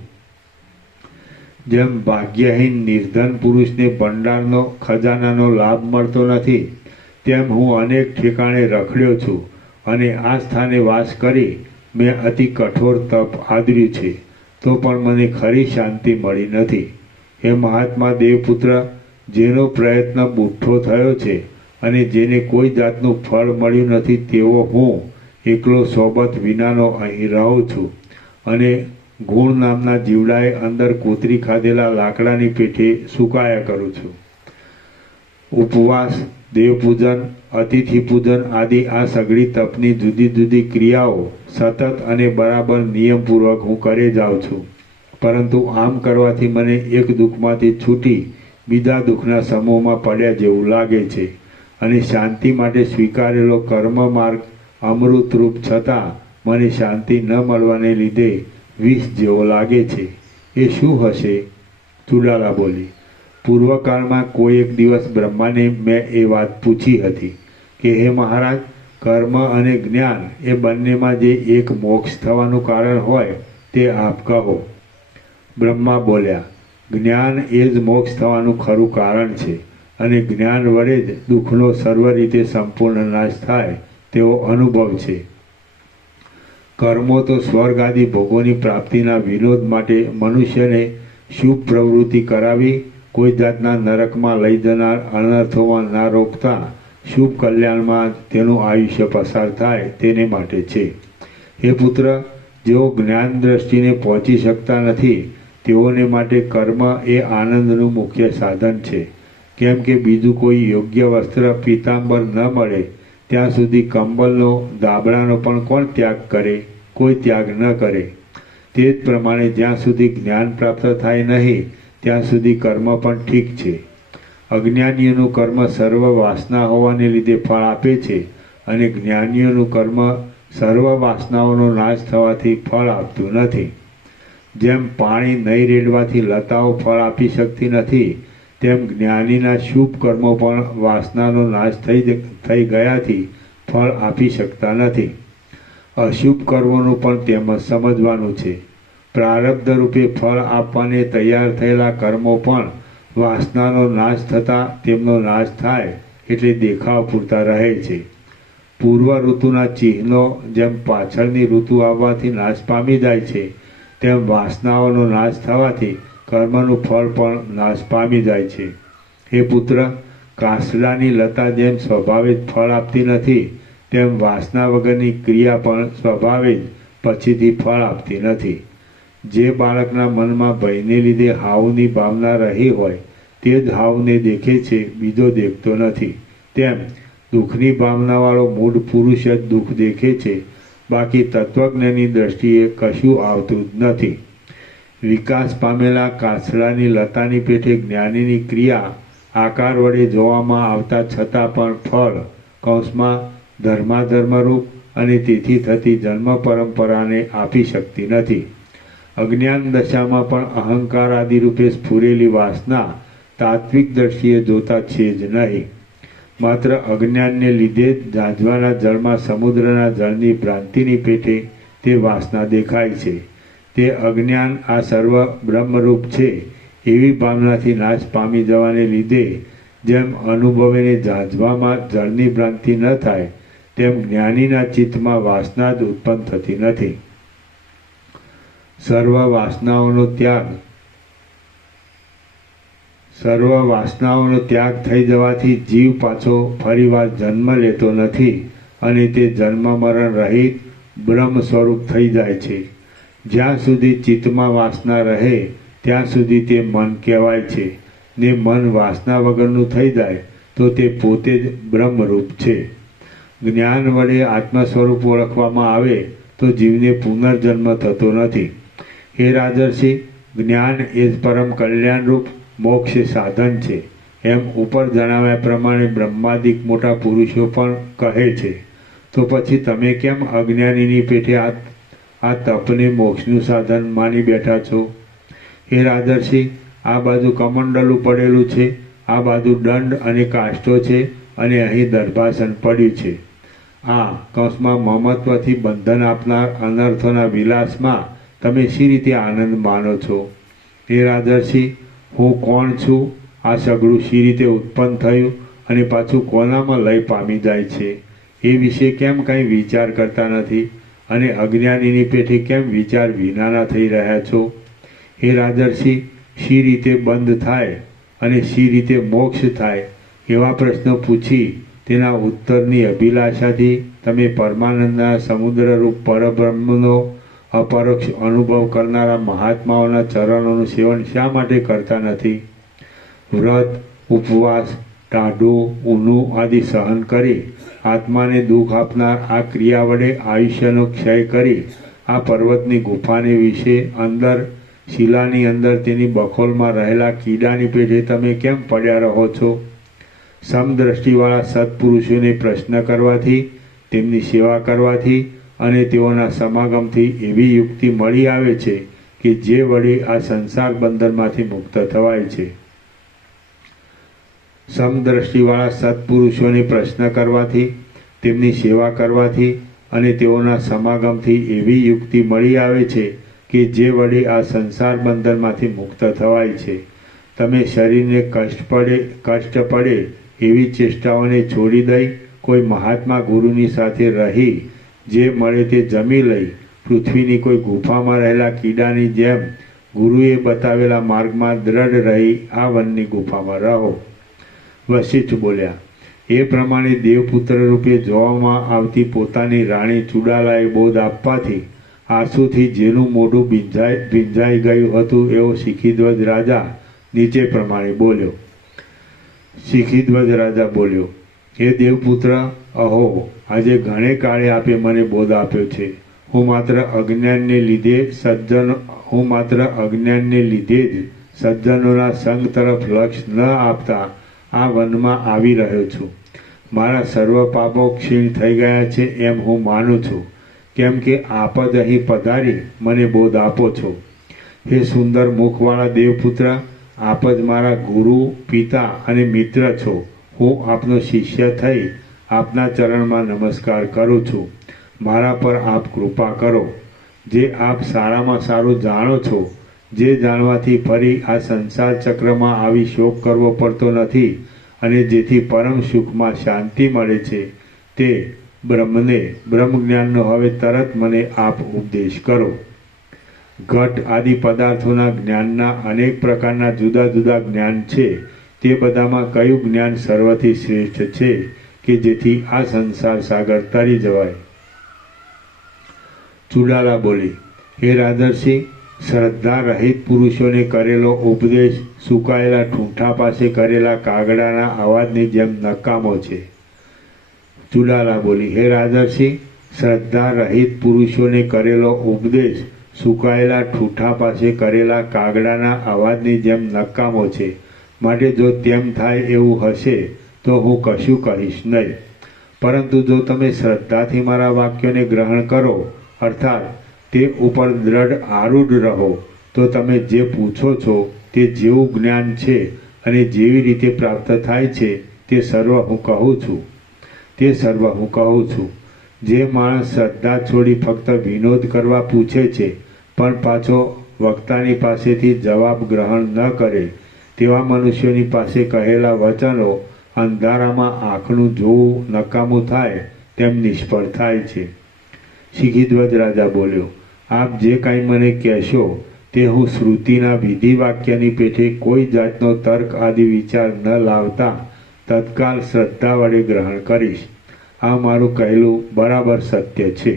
જેમ ભાગ્યહીન નિર્ધન પુરુષને ભંડારનો ખજાનાનો લાભ મળતો નથી, તેમ હું અનેક ઠેકાણે રખડ્યો છું અને આ સ્થાને વાસ કરી મેં અતિ કઠોર તપ આદર્યું છે, તો પણ મને ખરી શાંતિ મળી નથી. હે મહાત્મા દેવપુત્ર, જેનો પ્રયત્ન બુઠ્ઠો થયો છે અને જેને કોઈ જાતનું ફળ મળ્યું નથી, તેવો હું એકલો સોબત વિનાનો અહીં રહું છું અને ગુણ નામના જીવડાએ અંદર કોતરી ખાધેલા લાકડાની પેઠે સુકાયા કરું છું. ઉપવાસ, દેવપૂજન, અતિથિ પૂજન આદિ આ સઘળી તપની જુદી જુદી ક્રિયાઓ સતત અને બરાબર નિયમપૂર્વક હું કરે જાઉં છું. પરંતુ આમ કરવાથી મને એક દુઃખમાંથી છૂટી બીજા દુઃખના સમૂહમાં પડ્યા જેવું લાગે છે અને શાંતિ માટે સ્વીકારેલો કર્મ માર્ગ અમૃતરૂપ છતાં મને શાંતિ ન મળવાને લીધે વિષ જેવો લાગે છે. એ શું હશે? ચુડાલા બોલી. પૂર્વકાળમાં કોઈ એક દિવસ બ્રહ્માને મેં એ વાત પૂછી હતી કે હે મહારાજ, કર્મ અને જ્ઞાન એ બંનેમાં જે એક મોક્ષ થવાનું કારણ હોય તે આપ કહો. બ્રહ્મા બોલ્યા, જ્ઞાન એ જ મોક્ષ થવાનું ખરું કારણ છે અને જ્ઞાન વડે જ દુઃખનો સર્વ રીતે સંપૂર્ણ નાશ થાય તેવો અનુભવ છે. કર્મો તો સ્વર્ગ આદિ ભોગોની પ્રાપ્તિના વિનોદ માટે મનુષ્યને શુભ પ્રવૃત્તિ કરાવી કોઈ જાતના નરકમાં લઈ જનાર અનર્થોમાં ના રોકતા શુભ કલ્યાણમાં તેનું આયુષ્ય પસાર થાય તેને માટે છે. હે પુત્ર, જેઓ જ્ઞાન દ્રષ્ટિને પહોંચી શકતા નથી તેઓને માટે કર્મ એ આનંદનું મુખ્ય સાધન છે. કેમ કે બીજું કોઈ યોગ્ય વસ્ત્ર પીતાંબર ન મળે ત્યાં સુધી કંબલનો, ધાબળાનો પણ કોણ ત્યાગ કરે? કોઈ ત્યાગ ન કરે. તે જ પ્રમાણે જ્યાં સુધી જ્ઞાન પ્રાપ્ત થાય નહીં ત્યાં સુધી કર્મ પણ ઠીક છે. અજ્ઞાનીઓનું કર્મ સર્વ વાસના હોવાને લીધે ફળ આપે છે અને જ્ઞાનીઓનું કર્મ સર્વ વાસનાઓનો નાશ થવાથી ફળ આપતું નથી. જેમ પાણી નહીં રેડવાથી લતાઓ ફળ આપી શકતી નથી, તેમ જ્ઞાનીના શુભ કર્મો પણ વાસનાનો નાશ થઈ ગયાથી ફળ આપી શકતા નથી. અશુભ કર્મોનું પણ તેમ જ સમજવાનું છે. પ્રારબ્ધ રૂપે ફળ આપવાને તૈયાર થયેલા કર્મો પણ વાસનાનો નાશ થતાં તેમનો નાશ થાય એટલે દેખાવ પૂરતા રહે છે. પૂર્વ ઋતુના ચિહ્નો જેમ પાછળની ઋતુ આવવાથી નાશ પામી જાય છે, તેમ વાસનાઓનો નાશ થવાથી કર્મનું ફળ પણ નાશ પામી જાય છે. હે પુત્ર, કાસડાની લતા જેમ સ્વભાવે જ ફળ આપતી નથી, તેમ વાસના વગરની ક્રિયા પણ સ્વભાવે જ પછીથી ફળ આપતી નથી. જે બાળકના મનમાં ભયને લીધે હાવની ભાવના રહી હોય તે જ હાવને દેખે છે, બીજો દેખતો નથી. તેમ દુઃખની ભાવનાવાળો મૂળ પુરુષ જ દુઃખ દેખે છે, બાકી તત્વજ્ઞાની દ્રષ્ટિએ કશું આવતું જ નથી. વિકાસ પામેલા કાસડાની લતાની પેઠે જ્ઞાનીની ક્રિયા આકાર વડે જોવામાં આવતા છતાં પણ ફળ કૌંસમાં ધર્માધર્મરૂપ અને તેથી થતી જન્મ પરંપરાને આપી શકતી નથી. અજ્ઞાન દશામાં પણ અહંકાર આદિ રૂપે સ્ફુરેલી વાસના તાત્વિક દ્રષ્ટિએ જોતા છે જ નહીં. માત્ર અજ્ઞાનને લીધે જ ઝાંઝવાના જળમાં સમુદ્રના જળની ભ્રાંતિની પેઠે તે વાસના દેખાય છે. તે અજ્ઞાન આ સર્વ બ્રહ્મરૂપ છે એવી ભાવનાથી નાશ પામી જવાને લીધે જેમ અનુભવેને ઝાંઝવામાં જળની ભ્રાંતિ ન થાય, તેમ જ્ઞાનીના ચિત્તમાં વાસના જ ઉત્પન્ન થતી નથી. સર્વ વાસનાઓનો ત્યાગ થઈ જવાથી જીવ પાછો ફરીવાર જન્મ લેતો નથી અને તે જન્મ મરણ રહિત બ્રહ્મ સ્વરૂપ થઈ જાય છે. જ્યાં સુધી ચિત્તમાં વાસના રહે ત્યાં સુધી તે મન કહેવાય છે ને મન વાસના વગરનું થઈ જાય તો તે પોતે જ બ્રહ્મરૂપ છે. જ્ઞાન વડે આત્મ સ્વરૂપ ઓળખવામાં આવે તો જીવને પુનર્જન્મ થતો નથી. હે રાજર્ષિ, જ્ઞાન એ જ પરમ કલ્યાણરૂપ મોક્ષ સાધન છે એમ ઉપર જણાવ્યા પ્રમાણે બ્રહ્માદિક મોટા પુરુષો પણ કહે છે. તો પછી તમે કેમ અજ્ઞાનીની પેઠે આ તપને મોક્ષનું સાધન માની બેઠા છો? હે રાજર્ષિ, આ બાજુ કમંડલું પડેલું છે, આ બાજુ દંડ અને કાષ્ટો છે અને અહીં દર્ભાસન પડ્યું છે. આ કૌંસમાં મમત્વથી બંધન આપનાર અનર્થોના વિલાસમાં તમે શી રીતે આનંદ માનો છો? હે રાજર્ષિ, હું કોણ છું? આ સગડું શી રીતે ઉત્પન્ન થયું અને પાછું કોનામાં લય પામી જાય છે એ વિશે કેમ કંઈ વિચાર કરતા નથી અને અજ્ઞાનીની પેઠે કેમ વિચાર વિનાના થઈ રહ્યા છો? હે રાજર્ષિ, શી રીતે બંધ થાય અને શી રીતે મોક્ષ થાય એવા પ્રશ્નો પૂછી તેના ઉત્તરની અભિલાષાથી તમે પરમાનંદના સમુદ્રરૂપ પરબ્રહ્મનો અપરોક્ષ અનુભવ કરનારા મહાત્માઓના ચરણોનું સેવન શા માટે કરતા નથી? વ્રત, ઉપવાસ, ટાઢું, ઊનું આદિ સહન કરી આત્માને દુઃખ આપનાર આ ક્રિયા વડે આયુષ્યનો ક્ષય કરી આ પર્વતની ગુફાને વિશે અંદર શિલાની અંદર તેની બખોલમાં રહેલા કીડાની પેઠે તમે કેમ પડ્યા રહો છો? સમદ્રષ્ટિવાળા સત્પુરુષોને પ્રશ્ન કરવાથી, તેમની સેવા કરવાથી અને તેઓના સમાગમથી એવી યુક્તિ મળી આવે છે કે જે વડે આ સંસાર બંધનમાંથી મુક્ત થવાય છે. સમદ્રષ્ટિવાળા સત્પુરુષોને પ્રશ્ન કરવાથી, તેમની સેવા કરવાથી અને તેઓના સમાગમથી એવી યુક્તિ મળી આવે છે કે જે વડે આ સંસાર બંધનમાંથી મુક્ત થવાય છે. તમે શરીરને કષ્ટ પડે એવી ચેષ્ટાઓને છોડી દઈ કોઈ મહાત્મા ગુરુની સાથે રહી જે મળે તે જમી લઈ પૃથ્વીની કોઈ ગુફામાં રહેલા કીડાની જેમ ગુરુએ બતાવેલા માર્ગમાં દ્રઢ રહી આ વનની ગુફામાં રહો. વશિષ્ઠ બોલ્યા, એ પ્રમાણે દેવપુત્ર રૂપે જોવામાં આવતી પોતાની રાણી ચુડાલાએ બોધ આપવાથી આંસુથી જેનું મોઢું ભીંજાઈ ગયું હતું એવો શિખીધ્વજ રાજા નીચે પ્રમાણે બોલ્યો. શિખીધ્વજ રાજા બોલ્યો, હે દેવપુત્ર, અહો, આજે ઘણે કાળે આપે મને બોધ આપ્યો છે. હું માત્ર અજ્ઞાનને લીધે જ સજ્જનોના સંગ તરફ લક્ષ ન આપતા આ વનમાં આવી રહ્યો છું. મારા સર્વ પાપો ક્ષીણ થઈ ગયા છે એમ હું માનું છું, કેમ કે આપ જ અહીં પધારી મને બોધ આપો છો. હે સુંદર મુખવાળા દેવપુત્ર, આપ જ મારા ગુરુ, પિતા અને મિત્ર છો. હું આપનો શિષ્ય થઈ આપના ચરણમાં નમસ્કાર કરું છું. મારા પર આપ કૃપા કરો. જે આપ સારામાં સારું જાણો છો, જે જાણવાથી ફરી આ સંસાર ચક્રમાં આવી શોક કરવો પડતો નથી અને જેથી પરમ સુખમાં શાંતિ મળે છે, તે બ્રહ્મ જ્ઞાનનો હવે તરત મને આપ ઉપદેશ કરો. ઘટ આદિ પદાર્થોના જ્ઞાનના અનેક પ્રકારના જુદા જુદા જ્ઞાન છે. તે બધામાં કયું જ્ઞાન સર્વથી શ્રેષ્ઠ છે કે જેથી આ સંસાર સાગર તરી જવાય? ચુડાલા બોલી, હે રાજર્ષિ, શ્રદ્ધા રહિત પુરુષોને કરેલો ઉપદેશ સુકાયેલા ઠૂંઠા પાસે કરેલા કાગડાના અવાજની જેમ નકામો છે. ચુડાલા બોલી, હે રાજર્ષિ, શ્રદ્ધા રહિત પુરુષોને કરેલો ઉપદેશ સુકાયેલા ઠૂંઠા પાસે કરેલા કાગડાના અવાજની જેમ નકામો છે. માટે જો તેમ થાય એવું હશે તો હું કશું કહીશ નહીં. પરંતુ જો તમે શ્રદ્ધાથી મારા વાક્યોને ગ્રહણ કરો અર્થાત તે ઉપર દ્રઢ આરૂઢ રહો તો તમે જે પૂછો છો તે જેવું જ્ઞાન છે અને જેવી રીતે પ્રાપ્ત થાય છે તે સર્વ હું કહું છું. જે માણસ શ્રદ્ધા છોડી ફક્ત વિનોદ કરવા પૂછે છે પણ પાછો વક્તાની પાસેથી જવાબ ગ્રહણ ન કરે તેવા મનુષ્યોની પાસે કહેલા વચનો અંધારામાં આંખનું જોવું નકામું થાય તેમ નિષ્ફળ થાય છે. શિખીધ્વજ રાજા બોલ્યો, આપ જે કાંઈ મને કહેશો તે હું શ્રુતિના વિધિ વાક્યની પેઠે કોઈ જાતનો તર્ક આદિ વિચાર ન લાવતા તત્કાલ શ્રદ્ધા વડે ગ્રહણ કરીશ. આ મારું કહેલું બરાબર સત્ય છે.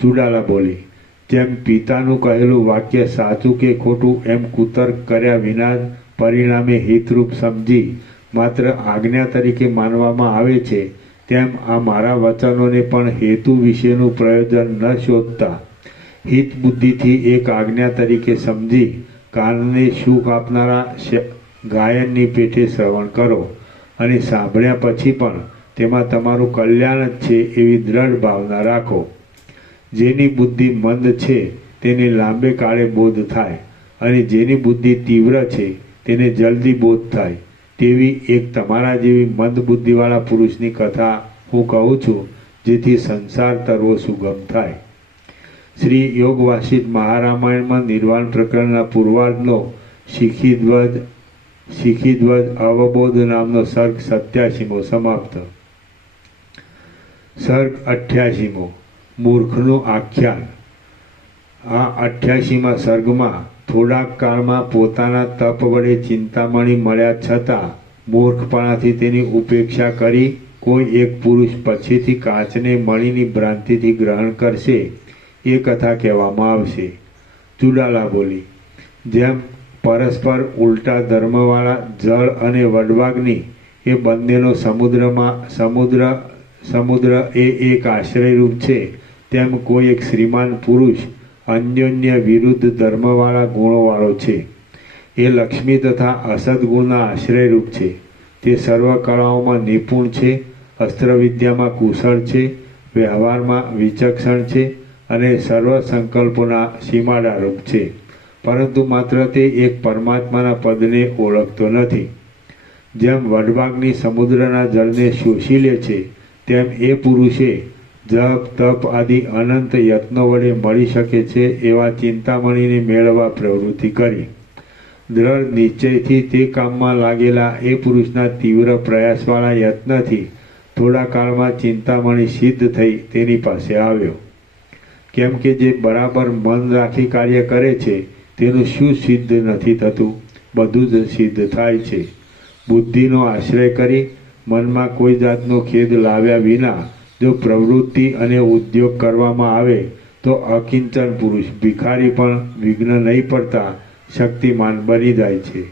ચુડાલા બોલી, જેમ પિતાનું કહેલું વાક્ય સાચું કે ખોટું એમ કુતર્ક કર્યા વિના જ પરિણામે હિતરૂપ સમજી માત્ર આજ્ઞા તરીકે માનવામાં આવે છે, તેમ આ મારા વચનોને પણ હેતુ વિશેનું પ્રયોજન ન શોધતા હિત બુદ્ધિથી એક આજ્ઞા તરીકે સમજી કાનને સુખ આપનારા ગાયનની પેઠે શ્રવણ કરો અને સાંભળ્યા પછી પણ તેમાં તમારું કલ્યાણ જ છે એવી દ્રઢ ભાવના રાખો. જેની બુદ્ધિ મંદ છે તેને લાંબે કાળે બોધ થાય અને જેની બુદ્ધિ તીવ્ર છે તેને જલ્દી બોધ થાય તેવી એક તમારા જેવી મંદ બુદ્ધિવાળા પુરુષની કથા હું કહું છું, જેથી સંસાર તરવો સુગમ થાય. શ્રી યોગ વાસિષ્ઠ મહારામાયણમાં નિર્વાણ પ્રકરણના પૂર્વાર્ધનો શીખીધ્વજ અવબોધ નામનો સર્ગ 87મો સમાપ્ત. સર્ગ 88મો મૂર્ખનું આખ્યાન. આ 88મા સર્ગમાં થોડાક કાળમાં પોતાના તપ વડે ચિંતામણી મળ્યા છતાં મૂર્ખપણાથી તેની ઉપેક્ષા કરી કોઈ એક પુરુષ પછીથી કાચને મણીની ભ્રાંતિથી ગ્રહણ કરશે એ કથા કહેવામાં આવશે. ચુડાલા બોલી, જેમ પરસ્પર ઉલટા ધર્મવાળા જળ અને વડવાગ્નિ એ બંનેનો સમુદ્ર એ એક આશ્રયરૂપ છે, તેમ કોઈ એક શ્રીમાન પુરુષ અન્યોન્ય વિરુદ્ધ ધર્મવાળા ગુણોવાળો છે. એ લક્ષ્મી તથા અસદ ગુણના આશ્રયરૂપ છે. તે સર્વ કળાઓમાં નિપુણ છે, અસ્ત્રવિદ્યામાં કુશળ છે, વ્યવહારમાં વિચક્ષણ છે અને સર્વ સંકલ્પોના સીમાડારૂપ છે, પરંતુ માત્ર તે એક પરમાત્માના પદને ઓળખતો નથી. જેમ વડવાગ્નિ સમુદ્રના જળને શોષી લે છે, તેમ એ પુરુષે જપ તપ આદિ અનંત યત્નો વડે મળી શકે છે એવા ચિંતામણીને મેળવવા પ્રવૃત્તિ કરી. દ્રઢ નિશ્ચયથી તે કામમાં લાગેલા એ પુરુષના તીવ્ર પ્રયાસવાળા યત્નથી થોડા કાળમાં ચિંતામણી સિદ્ધ થઈ તેની પાસે આવ્યો. કેમ કે જે બરાબર મન રાખી કાર્ય કરે છે તેનું શું સિદ્ધ નથી થતું? બધું જ સિદ્ધ થાય છે. બુદ્ધિનો આશ્રય કરી મનમાં કોઈ જાતનો ખેદ લાવ્યા વિના જો પ્રવૃત્તિ અને ઉદ્યોગ કરવામાં આવે તો અકિંચન પુરુષ ભિખારી પણ વિઘ્ન નહીં પડતા શક્તિમાન બની જાય છે.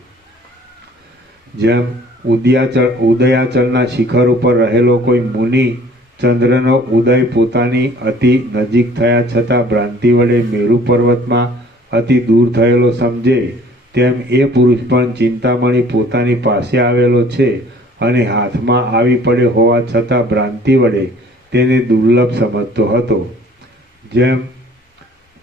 જેમ ઉદયાચળના શિખર ઉપર રહેલો કોઈ મુનિ ચંદ્રનો ઉદય પોતાની અતિ નજીક થયા છતાં ભ્રાંતિ વડે મેરુ પર્વતમાં અતિ દૂર થયેલો સમજે, તેમ એ પુરુષ પણ ચિંતામણી પોતાની પાસે આવેલો છે અને હાથમાં આવી પડે હોવા છતાં ભ્રાંતિ વડે તેને દુર્લભ સમજતો હતો.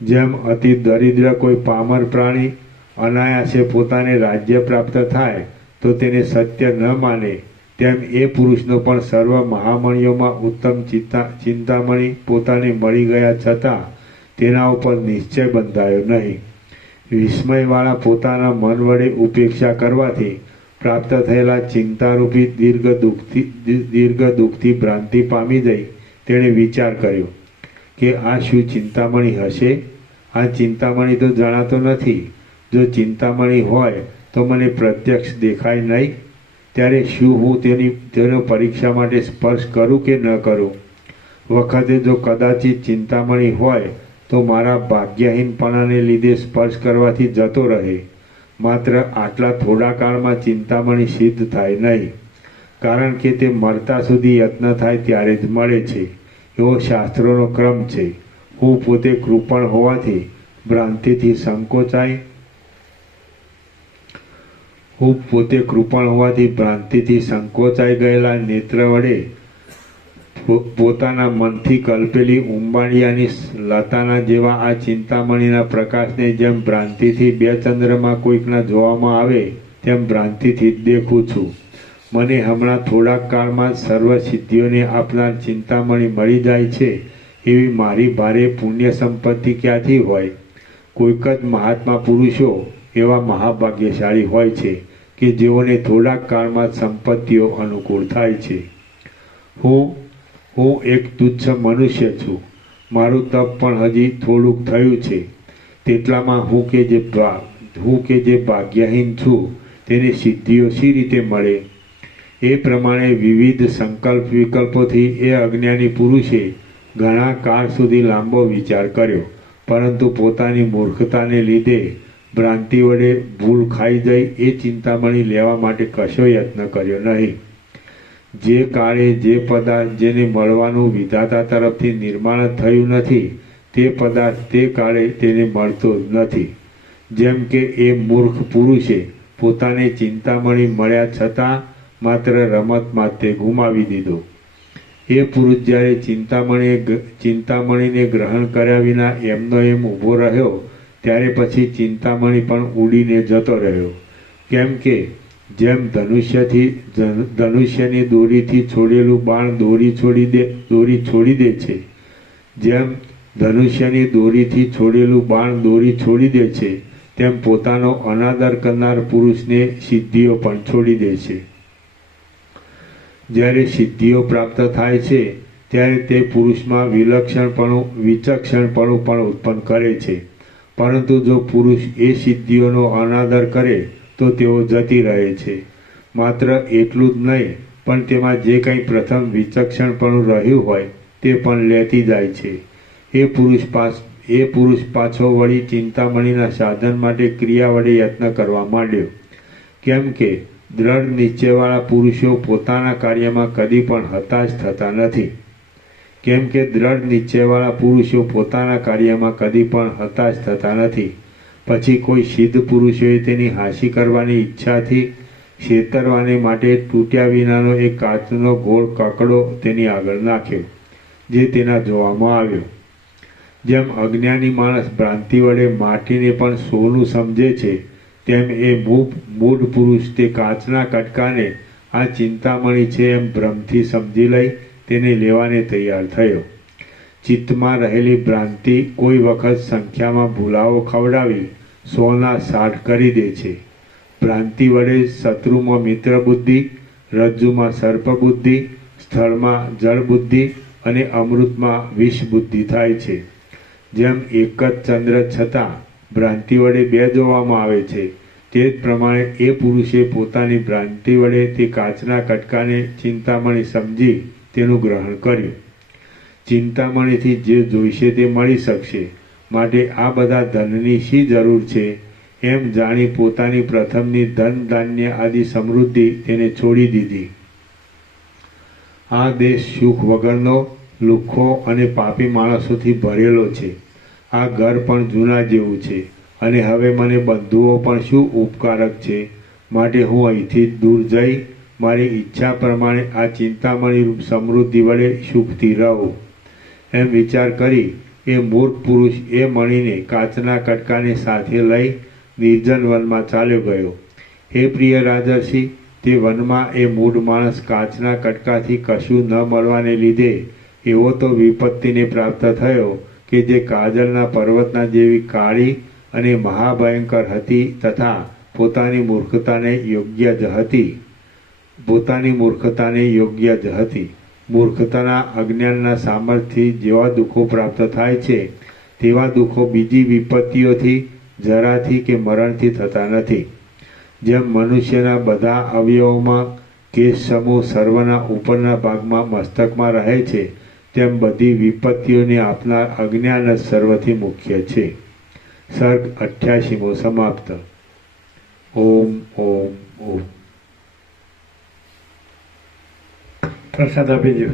જેમ અતિ દરિદ્ર કોઈ પામર પ્રાણી અનાયાસે પોતાને રાજ્ય પ્રાપ્ત થાય તો તેને સત્ય ન માને, તેમ એ પુરુષનો પણ સર્વ મહામણીઓમાં ઉત્તમ ચિંતામણી પોતાને મળી ગયા છતાં તેના ઉપર નિશ્ચય બંધાયો નહીં. વિસ્મયવાળા પોતાના મન વડે ઉપેક્ષા કરવાથી પ્રાપ્ત થયેલા ચિંતારૂપી દીર્ઘ દુઃખથી ભ્રાંતિ પામી જઈ તેણે વિચાર કર્યો કે આ શું ચિંતામણી હશે? આ ચિંતામણી તો જણાતો નથી. જો ચિંતામણી હોય તો મને પ્રત્યક્ષ દેખાય નહીં, ત્યારે શું હું તેનો પરીક્ષા માટે સ્પર્શ કરું કે ન કરું? વખતે જો કદાચિત ચિંતામણી હોય તો મારા ભાગ્યહીનપણાને લીધે સ્પર્શ કરવાથી જતો રહે. માત્ર આટલા થોડા કાળમાં ચિંતામણી સિદ્ધ થાય નહીં, કારણ કે તે મરતા સુધી યત્ન થાય ત્યારે જ મળે છે, એવો શાસ્ત્રોનો ક્રમ છે. હું પોતે કૃપણ હોવાથી ભ્રાંતિથી સંકોચાઈ ગયેલા નેત્ર વડે પોતાના મનથી કલ્પેલી ઉંબાડિયાની લતાના જેવા આ ચિંતામણીના પ્રકાશને જેમ ભ્રાંતિથી બે ચંદ્રમાં કોઈકના જોવામાં આવે તેમ ભ્રાંતિથી જ દેખું છું. મને હમણાં થોડાક કાળમાં સર્વ સિદ્ધિઓને આપનાર ચિંતામણી મળી જાય છે એવી મારી ભારે પુણ્ય સંપત્તિ ક્યાંથી હોય? કોઈક જ મહાત્મા પુરુષો એવા મહાભાગ્યશાળી હોય છે કે જેઓને થોડાક કાળમાં સંપત્તિઓ અનુકૂળ થાય છે. હું એક તુચ્છ મનુષ્ય છું. મારું તપ પણ હજી થોડુંક થયું છે. તેટલામાં હું કે જે ભાગ્યહીન છું તેને સિદ્ધિઓ શી રીતે મળે? એ પ્રમાણે વિવિધ સંકલ્પ વિકલ્પોથી એ અજ્ઞાની પુરુષે ઘણા કાળ સુધી લાંબો વિચાર કર્યો, પરંતુ પોતાની મૂર્ખતાને લીધે ભ્રાંતિ વડે ભૂલ ખાઈ જઈ એ ચિંતામણી લેવા માટે કશો યત્ન કર્યો નહીં. જે કાળે જે પદાર્થ જેને મળવાનું વિધાતા તરફથી નિર્માણ થયું નથી તે પદાર્થ તે કાળે તેને મળતો જ નથી. જેમ કે એ મૂર્ખ પુરુષે પોતાને ચિંતામણી મળ્યા છતાં માત્ર રમત માટે ગુમાવી દીધો. એ પુરુષ જ્યારે ચિંતામણીને ગ્રહણ કર્યા વિના એમનો એમ ઊભો રહ્યો ત્યારે પછી ચિંતામણી પણ ઉડીને જતો રહ્યો. કેમ કે જેમ ધનુષ્યની દોરીથી છોડેલું બાણ દોરી છોડી દે છે, જેમ ધનુષ્યની દોરીથી છોડેલું બાણ દોરી છોડી દે છે, તેમ પોતાનો અનાદર કરનાર પુરુષને સિદ્ધિઓ પણ છોડી દે છે. જ્યારે સિદ્ધિઓ પ્રાપ્ત થાય છે ત્યારે તે પુરુષમાં વિચક્ષણપણું પણ ઉત્પન્ન કરે છે. પરંતુ જો પુરુષ એ સિદ્ધિઓનો અનાદર કરે તો તેઓ જતી રહે છે. માત્ર એટલું જ નહીં, પણ તેમાં જે કંઈ પ્રથમ વિચક્ષણપણું રહ્યું હોય તે પણ લેતી જાય છે. એ પુરુષ પાછો વળી ચિંતામણીના સાધન માટે ક્રિયા વડે યત્ન કરવા માંડ્યો. કેમ કે દ્રઢ નિશ્ચયવાળા પુરુષો પોતાના કાર્યમાં કદી પણ હતાશ થતા નથી. પછી કોઈ સિદ્ધ પુરુષોએ તેની હાંસી કરવાની ઈચ્છાથી છેતરવાને માટે તૂટ્યા વિનાનો એક કાચનો ગોળ કકડો તેની આગળ નાખ્યો, જે તેના જોવામાં આવ્યો. જેમ અજ્ઞાની માણસ ભ્રાંતિ વડે માટીને પણ સોનું સમજે છે, તેમ એ મૂઢ પુરુષ તે કાચના કટકાને આ ચિંતામણી છે એમ ભ્રમથી સમજી લઈ તેને લેવાને તૈયાર થયો. ચિત્તમાં રહેલી ભ્રાંતિ કોઈ વખત સંખ્યામાં ભૂલાવો ખવડાવી 100ના 60 કરી દે છે. ભ્રાંતિ વડે શત્રુમાં મિત્ર બુદ્ધિ, રજ્જુમાં સર્પ બુદ્ધિ, સ્થળમાં જળ બુદ્ધિ અને અમૃતમાં વિષ બુદ્ધિ થાય છે. જેમ એક જ ચંદ્ર છતાં ભ્રાંતિ વડે 2 જોવામાં આવે છે, તે જ પ્રમાણે એ પુરુષે પોતાની ભ્રાંતિ વડે તે કાચના કટકાને ચિંતામણી સમજી તેનું ગ્રહણ કર્યું. ચિંતામણીથી જે જોઈશે તે મળી શકશે, માટે આ બધા ધનની શી જરૂર છે એમ જાણી પોતાની પ્રથમની ધન ધાન્ય આદિ સમૃદ્ધિ તેને છોડી દીધી. આ દેશ સુખ વગરનો, લુખ્ખો અને પાપી માણસોથી ભરેલો છે. આ ઘર પણ જૂના જેવું છે અને હવે મને બંધુઓ પણ શું ઉપકારક છે, માટે હું અહીંથી દૂર જઈ મારી ઈચ્છા પ્રમાણે આ ચિંતામણી રૂપ સમૃદ્ધિ વડે સુખથી રહું. એમ વિચાર કરી એ મૂર્ખ પુરુષ એ મણીને કાચના કટકાને સાથે લઈ નિર્જન વનમાં ચાલ્યો ગયો. હે પ્રિય રાજર્ષિ, તે વનમાં એ મૂઢ માણસ કાચના કટકાથી કશું ન મળવાને લીધે એવો તો વિપત્તિને પ્રાપ્ત થયો કે જે કાજલના પર્વતના જેવી કાળી અને મહાભયંકર હતી તથા પોતાની મૂર્ખતાને યોગ્ય જ હતી. મૂર્ખતાના અજ્ઞાનના સામર્થ્યથી જેવા દુઃખો પ્રાપ્ત થાય છે તેવા દુઃખો બીજી વિપત્તિઓથી, જરાથી કે મરણથી થતા નથી. જેમ મનુષ્યના બધા અવયવોમાં કેશ સમૂહ સર્વના ઉપરના ભાગમાં મસ્તકમાં રહે છે, તેમ બધી વિપત્તિઓને આપનાર અજ્ઞાન જ સર્વથી મુખ્ય છે. સર્ગ 88મો સમાપ્ત. ઓમ ઓમ ઓમ. પ્રસાદ આપી દો.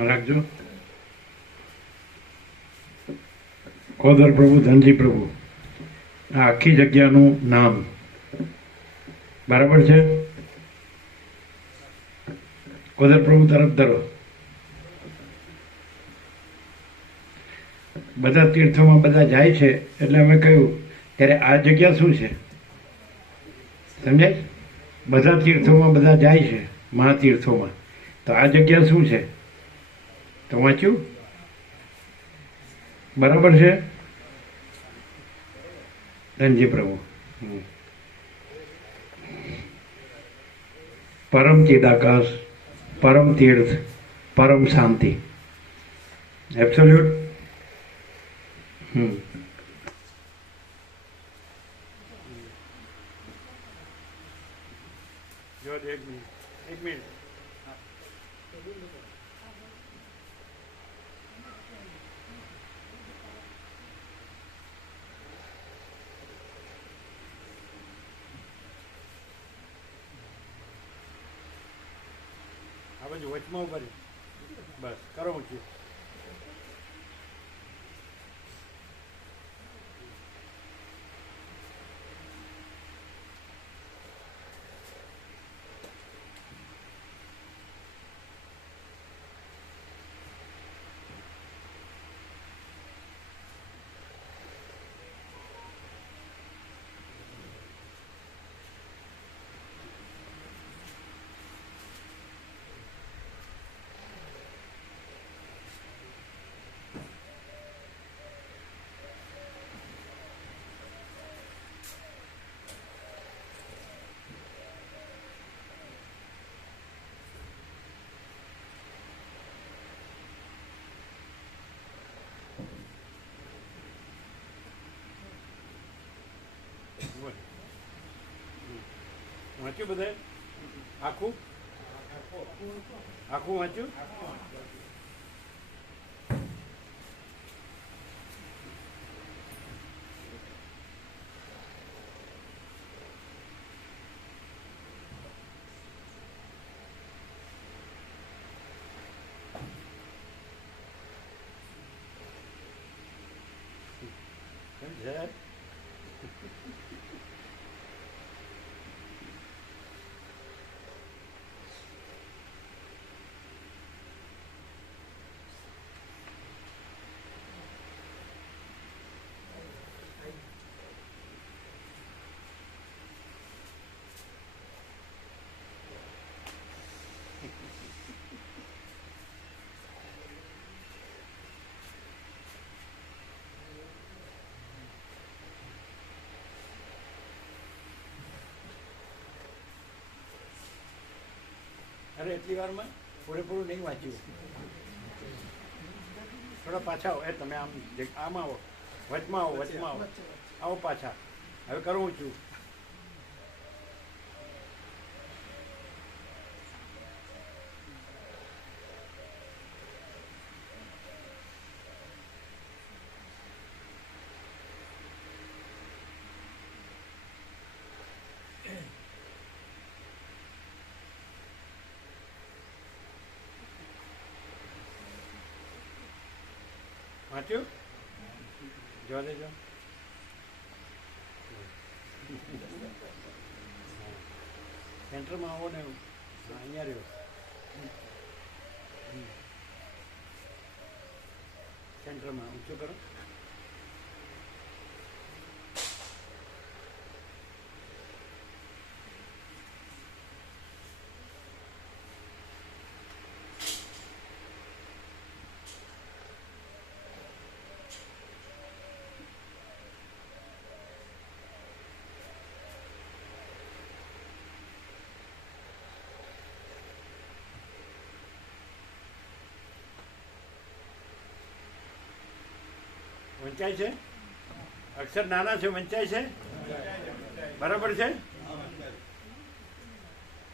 રાખજો. કોદર પ્રભુ, ધનજી પ્રભુ, આ આખી જગ્યાનું નામ બરાબર છે? કોદર પ્રભુ તરફ ધરો. બધા તીર્થોમાં બધા જાય છે એટલે અમે કહ્યું ત્યારે આ જગ્યા શું છે સમજાય? બધા તીર્થોમાં બધા જાય છે, મહાતીર્થોમાં, તો આ જગ્યા શું છે? તો વાંચ્યું બરાબર છે? ધનજી પ્રભુ. પરમ ચિદાકાશ, પરમ તીર્થ, પરમ શાંતિ, એબ્સોલ્યુટ. એક મિનિટ વચમાં ઉભા રહ્યો. બસ કરો ઊંચું. વાંચ્યું બધાએ? આખું આખું વાંચ્યું? કેમ છે? અરે એટલી વારમાં પૂરેપૂરું નહીં વાંચ્યું. થોડા પાછા આવો. તમે આમ આવો, વચમાં આવો. આવો પાછા. હવે કરું છું. વાંચ્યું? જોવા દેજો. સેન્ટરમાં આવો ને અહીંયા રહ્યો. સેન્ટરમાં ઊંચું કરો. વંચાય છે? અક્ષર નાના છે, વંચાય છે? બરાબર છે?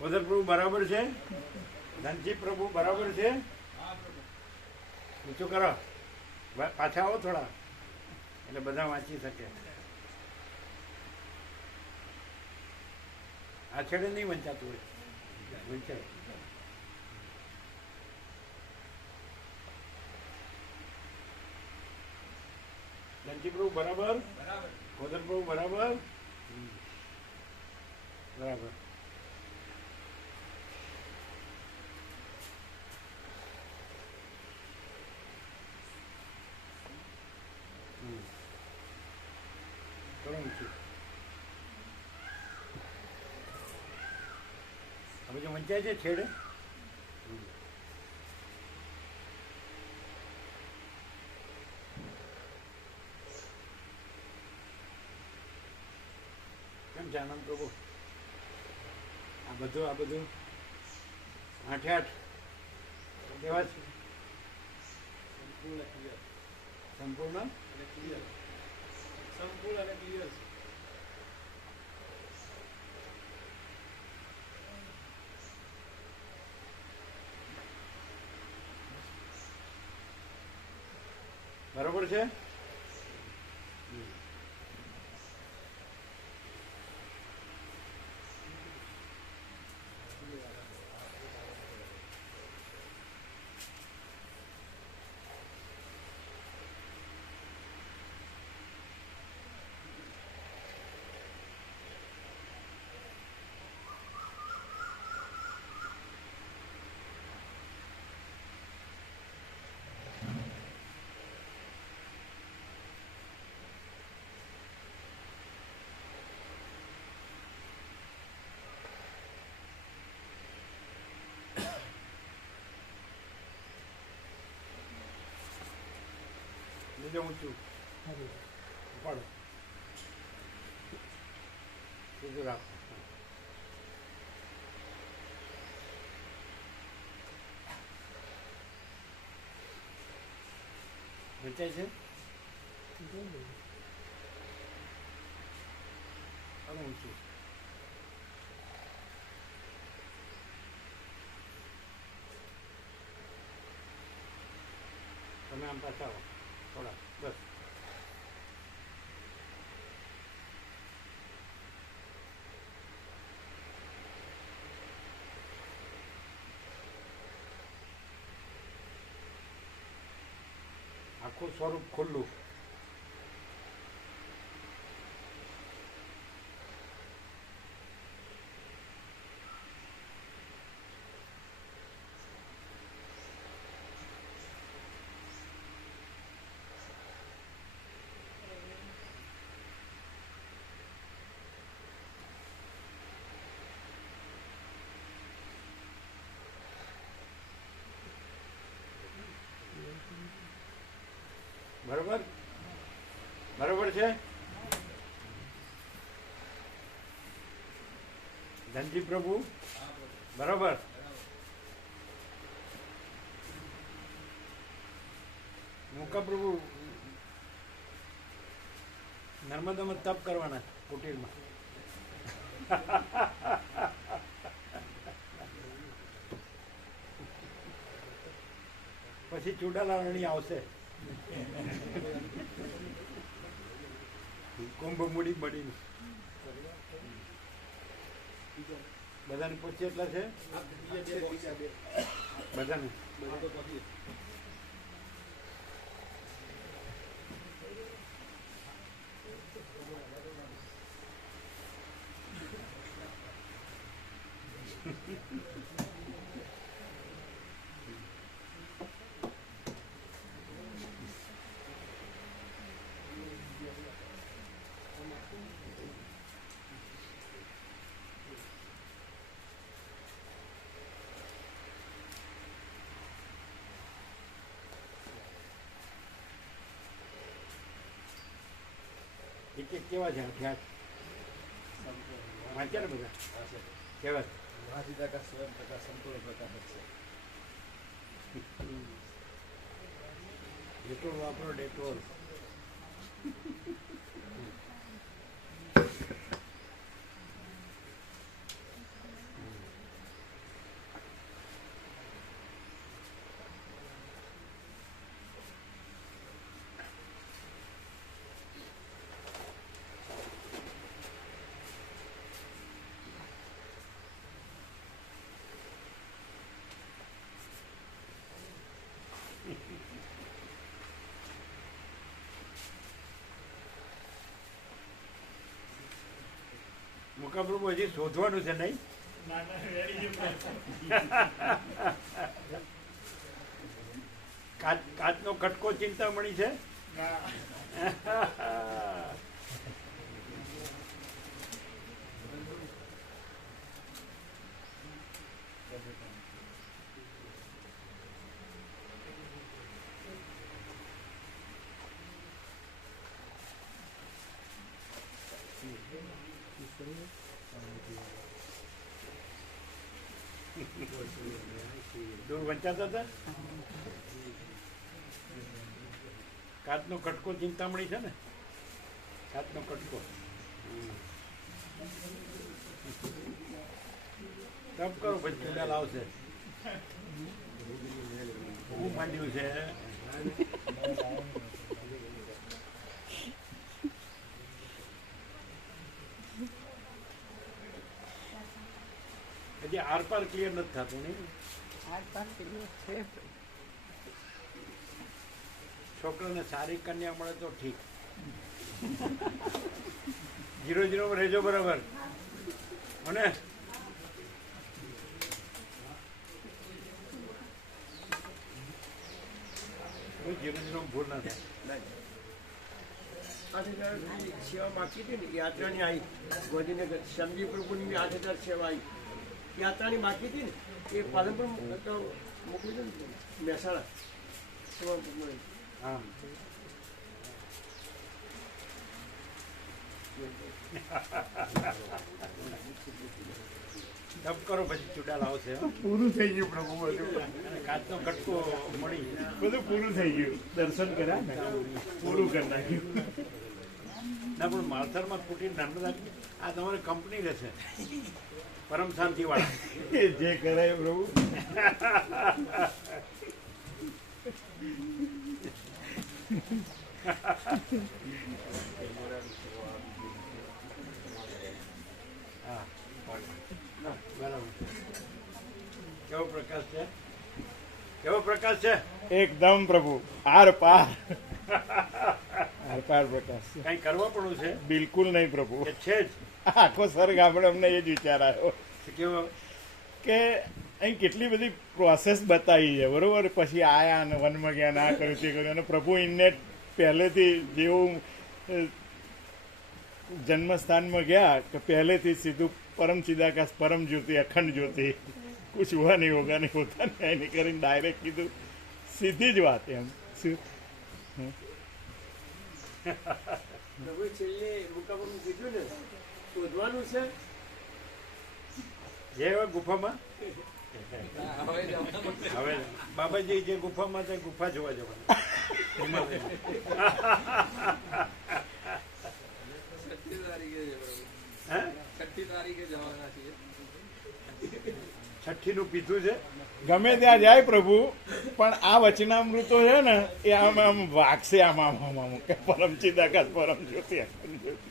ઉધર પ્રભુ બરાબર છે? ધનજી પ્રભુ બરાબર છે? ઊંચું કરો. પાછા આવો થોડા, એટલે બધા વાંચી શકે. આ છેડે નહીં વંચાતું હોય, વંચાય. ધનજી પ્રભુ બરાબર? ઉધર પ્રભુ બરાબર? બરાબર. હવે જો વંચાય છે છેડે, કેમ છે આનંદ પ્રભુ? આ બધું 8 કેવા છે? સંપૂર્ણ અને ક્લિયર. સંપૂર્ણ અને ક્લિયર છે. બરોબર છે? દે ઊંચું ઉપાડો સીધું રાખો વેચાય છે ઊંચું તમે આમ પાછા આવો થોડા બસ આખું સ્વરૂપ ખુલ્લું બરોબર બરોબર છે ધનજી પ્રભુ બરોબર મુકા પ્રભુ નર્મદામાં તપ કરવાના કુટીરમાં પછી ચૂડાલાવણી આવશે કુંભ મૂડી મળીને બધાને પૂછે એટલા છે બધાને એક એક કેવા છે અભ્યાસ વાંચ્યા ને બધા કેવા ડેટોલ વાપરો ડેટોલ મુકા પ્રભુ હજી શોધવાનું છે નહીં કાચનો કટકો ચિંતામણી છે દૂર વંચાતા હતા કાચનો કટકો ચિંતામણી છે ને કાચનો કટકો તપ કરો પછી ચૂડાલ આવશે હું માંડ્યું છે હજી આરપાર ક્લિયર નથી થતું નહીં છોકરાને સારી કન્યા મળે તો ઠીક 0-0 માં રહેજો બરાબર મને 0-0 ભૂલ ના થાય સેવા માગી હતી ને યાત્રાની આવી ગોધીનગર સમજી પ્રભુની 8,000 સેવા આવી યાત્રાની બાકી હતી ને એ પાલનપુર મોકલી દો ને મહેસાણા સેવા હા તપ કરો પછી ચૂડાલ આવશે હો. પૂરું થઈ ગયું પ્રભુ, બધું અને કાચનો કટકો મળી બધું પૂરું થઈ ગયું. દર્શન કર્યા ને પૂરું કરી નાખ્યું. ના પણ માલસરમાં કુટીર નર્મદા આ તમારી કંપની રહેશે પરમ શાંતિ વાળા. એ જે કરાય પ્રભુ. હા બરાબર. કેવો પ્રકાશ છે, કેવો પ્રકાશ છે. એકદમ પ્રભુ, આર પાર. આર પાર પ્રકાશ છે. કઈ કરવા પડવું છે બિલકુલ નહીં પ્રભુ. કે છે જ આખો સર્ગ આપણે અમને એ જ વિચાર આવ્યો કેવો કે અહીં કેટલી બધી પ્રોસેસ બતાવી છે, બરોબર. પછી આયા અને વનમાં ગયા ને આ કર્યું તે કર્યું, અને પ્રભુ એમને પહેલેથી જેવું જન્મસ્થાનમાં ગયા કે પહેલેથી સીધું પરમ ચિદાકાશ પરમ જ્યોતિ અખંડ જ્યોતિ કુછ હુઆ નહીં હોગા નહીં હોતા નહીં એને કરીને ડાયરેક્ટ કીધું, સીધી જ વાત એમ. શું પ્રભુ છેલ્લે મુકાબલું કીધું ને શોધવાનું છે. જે હવે ગુફામાં હવે બાબાજી જે ગુફામાં છે ગુફા જોવા જવાનું. હે? 6 નું પીધું છે. ગમે ત્યાં જાય પ્રભુ, પણ આ વચનામૃતો છે ને એ આમ આમ વાગશે આમ આમ આમ આમ કે પરમ ચિદાકાશ પરમ જ્યોતિ અખંડ જ્યોતિ.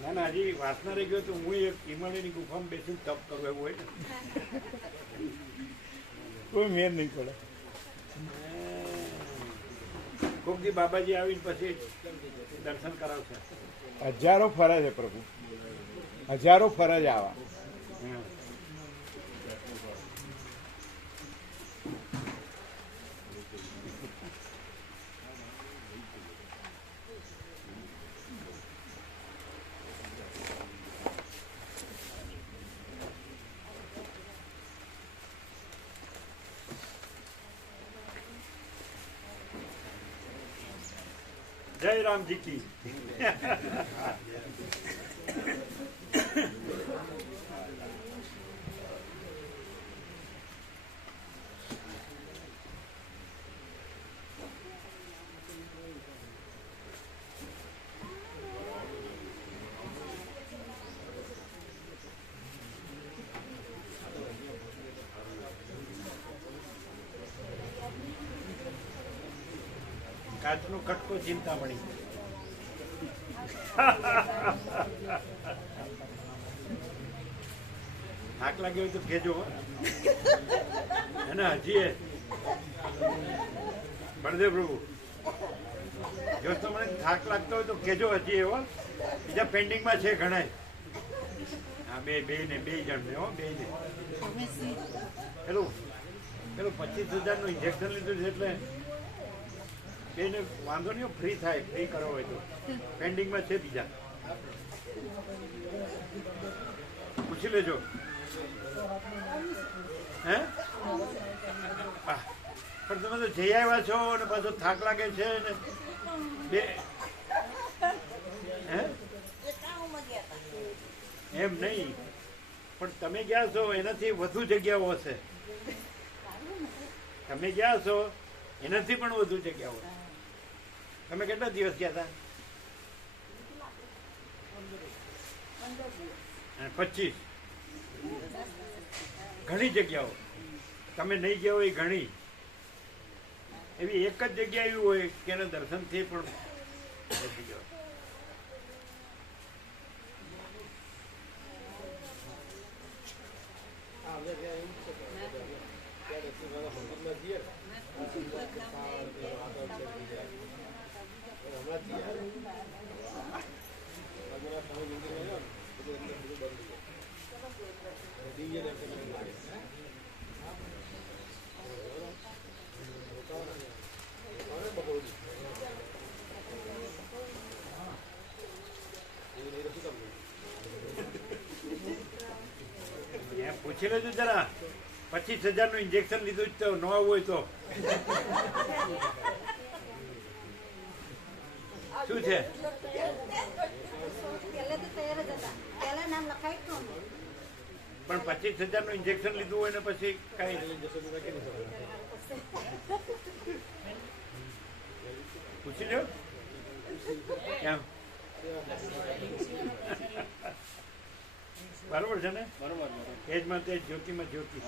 ના ના હજી વાસના રહી ગયો તો હું એક હિમાલયની ગુફામાં બેસીને તપ કરવું એવું હોય ને. કોઈ મેર નહીં પડે. કોક દી બાબાજી આવીને પછી દર્શન કરાવશે. હજારો ફરજ છે પ્રભુ, હજારો ફરજ આવા. હમ. જય રામજી કી. કાચનો કટકો ચિંતામણી. થાક લાગ્યો હોય તો કહેજો હો. અને હજી બળદેવ પ્રભુ જો તમને થાક લાગતો હોય તો કહેજો હજી એવો. બીજા પેન્ડિંગમાં છે ઘણા. હા બે ને 2 જણ ને હો 2 ને. પેલું 25,000 નું ઇન્જેક્શન લીધું છે એટલે બેને વાંધો નહીં, ફ્રી થાય. ફ્રી કરો હોય તો પેન્ડિંગમાં છે બીજા, પૂછી લેજો. હે પણ તમે તો જઈ આવ્યા છો ને પાછો થાક લાગે છે ને બે. હે એમ નહીં, પણ તમે ગયા છો એનાથી વધુ જગ્યાઓ હશે. તમે ગયા છો એનાથી પણ વધુ જગ્યાઓ. તમે કેટલા દિવસ ગયા હતા? 25. ઘણી જગ્યાઓ તમે નહીં ગયા હોય, ઘણી એવી એક જ જગ્યા એવી હોય કે એના દર્શનથી પણ વધી ગયો. પૂછી લેજો જરા. 25,000 નું ઇન્જેક્શન લીધું જ તો ન હોય તો શું છે? પહેલેથી તૈયાર જ હતા. પહેલા નામ લખાય જ નહોતું. પણ 25,000 નું ઇન્જેક્શન લીધું હોય ને પછી કઈ પૂછી લો કેમ બરોબર છે ને? તેજમાં તેજ, જ્યોતિમાં જ્યોતિ.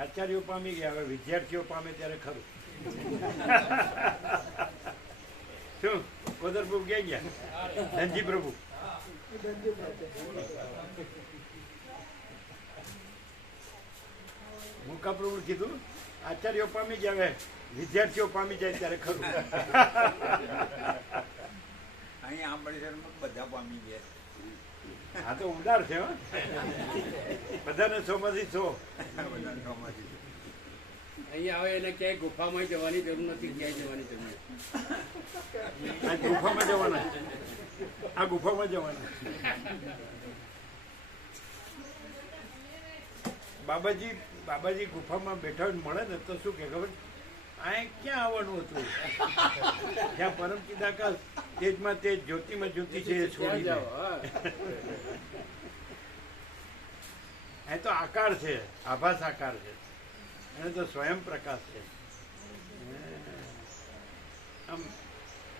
આચાર્યો પામી ગયા, હવે વિદ્યાર્થીઓ પામે ત્યારે ખરું. શું કોદર પ્રભુ ક્યાં ગયા? ધનજી પ્રભુ. મુકા પ્રભુ કીધું આચાર્યો પામી ગયા, હવે વિદ્યાર્થીઓ પામી જાય ત્યારે ખરું. અહીંયા આ પરિસરમાં બધા પામી ગયા. આ તો ઉદાર છે હો. બધાને 100 માંથી 100. અહીંયા આવે એને ક્યાંય ગુફામાં જવાની જરૂર નથી, ક્યાંય જવાની જરૂર નથી. આ ગુફામાં જવાના, આ ગુફામાં જવાના. બાબાજી ગુફામાં બેઠા હોય ને મળે ને તો શું કે ખબર, આ ક્યાં આવવાનું હતું? જ્યાં પરમ ચિદાકાશ તેજમાં તેજ, જ્યોતિમાં જ્યોતિ છે એ છોડી જાઓ. હા. એ તો આકાર છે, આભાસ આકાર છે, એને તો સ્વયં પ્રકાશ છે. આમ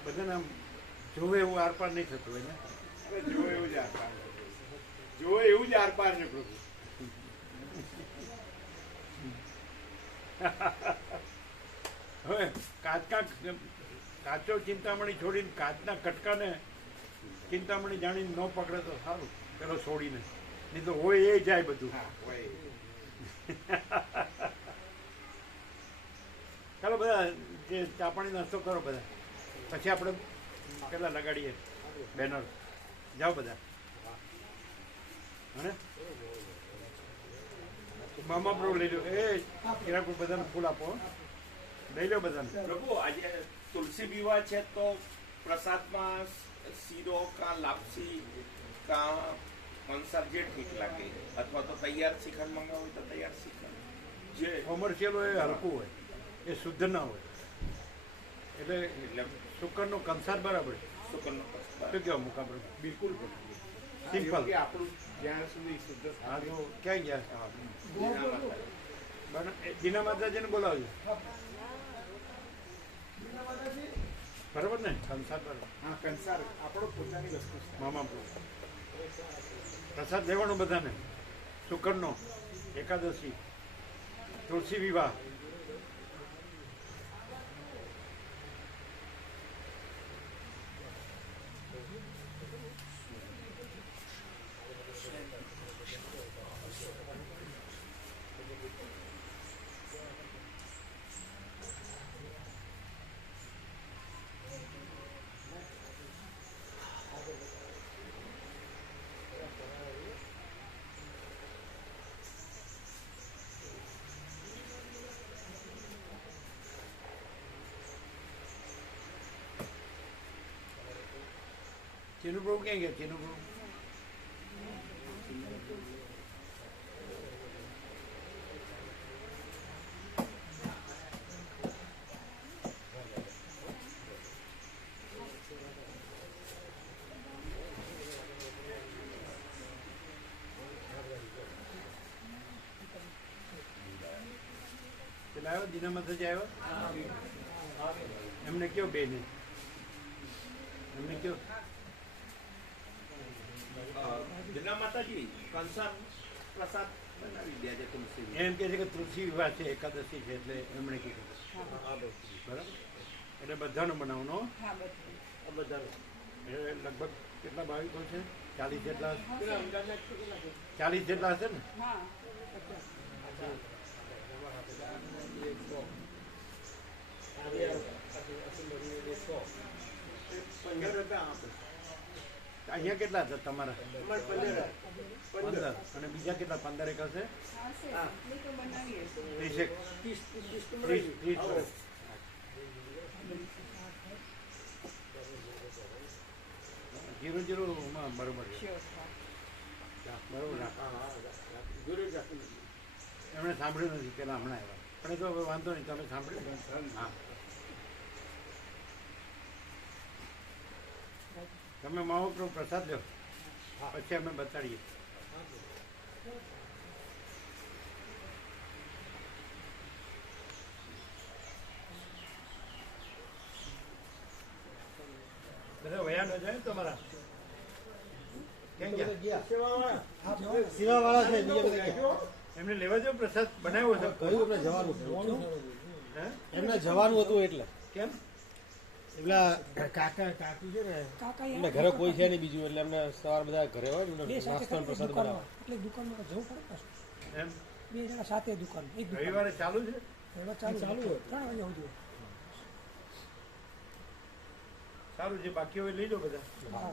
બધાને આમ જોવે એવું આરપાર નહીં થતું હોય ને. જો એવું જ આરપાર છે, જો એવું જ આરપાર છે પ્રભુ. હવે કાચો ચિંતામણી છોડીને કાચના કટકાને ચિંતામણી જાણીને ન પકડે તો સારું, પેલો છોડીને. નહીં તો હોય એ જાય બધું. ચાલો બધા જે ચા પાણી નાસ્તો કરો બધા, પછી આપણે પેલા લગાડીએ બેનર. જાઓ બધા. હને મામા પ્રભુ લઈ લો. એ હીરાકુ બધાને ફૂલ આપો. લઈ લો બધાને. પ્રભુ આજે તુલસી વિવાહ છે તો પ્રસાદમાં શીરો કા લાપસી કા કંસાર જે ઠીક લાગે, અથવા તો તૈયાર શ્રીખંડ મંગાવો તો તૈયાર શ્રીખંડ. જે કોમર્શિયલ હોય એ હલકું હોય, એ શુદ્ધ ના હોય. એટલે શુકરનો કંસાર બરાબર. શુકરનો શું કહેવા મુકાબલો? બિલકુલ સિમ્પલ. આપણું જ્યાં સુધી શુદ્ધ હા તો ક્યાં ગયા? દીના માતાજીને બોલાવજો. બરાબર ને? કંસાર બરાબર. હા, કંસાર આપણો પોતાની વસ્તુ છે. મામા પ્રભુ પ્રસાદ લેવાનો બધાને. શુકરનો, એકાદશી, તુલસી વિવાહ. ચીનુ પ્રભુ ક્યાં ગયા? ચીનુ પ્રભુ પેલા આવ્યો દીના માતાજી આવ્યો. એમને કયો બે ને એમને કયો દિના માતાજી કંસાર પ્રસાદ બનાવી દે છે તુલસી. એમ કે છે કે તુલસી વિવાહ છે, એકાદશી છે, એટલે એમણે કીધું. બરાબર. એટલે બધાનો બનાવવાનો. બધાનો. એટલે લગભગ કેટલા ભાવિકો છે? 40 જેટલા. 40 જેટલા હશે ને? અહીંયા કેટલા હતા તમારા? 15. અને બીજા કેટલા? 15 એક હશે. 30. જીરો માં બરોબર છે. બરોબર જરૂર રાખીને. એમણે સાંભળ્યું નથી પેલા હમણાં આવ્યા પણ એ તો હવે વાંધો નહીં તમે સાંભળ્યું હા તમે મહાપ્રભુ પ્રસાદ લો પછી અમે બતાડીએ બધા વયા ન જાય ને તમારા કેમ ગયા સેવાવાળા છે બીજા બધા ક્યાં? એમને લેવા જાવ પ્રસાદ બનાવ્યો છે કયું એમને જવાનું હતું હે એમને જવાનું હતું એટલે કેમ એમના કાકી છે ને એમને ઘરે કોઈ છે નહીં બીજું એટલે એમને સવાર બધા ઘરે હોય ને એમને નાસ્તો અને પ્રસાદ બનાવે એટલે દુકાનમાં જવું પડે પાછું. એમ બે જણા સાથે દુકાન એક દુકાન રવિવારે ચાલુ છે ચાલુ હોય 3 વાગ્યા સુધી. સારું જે બાકી હોય લઈ લો બધા હા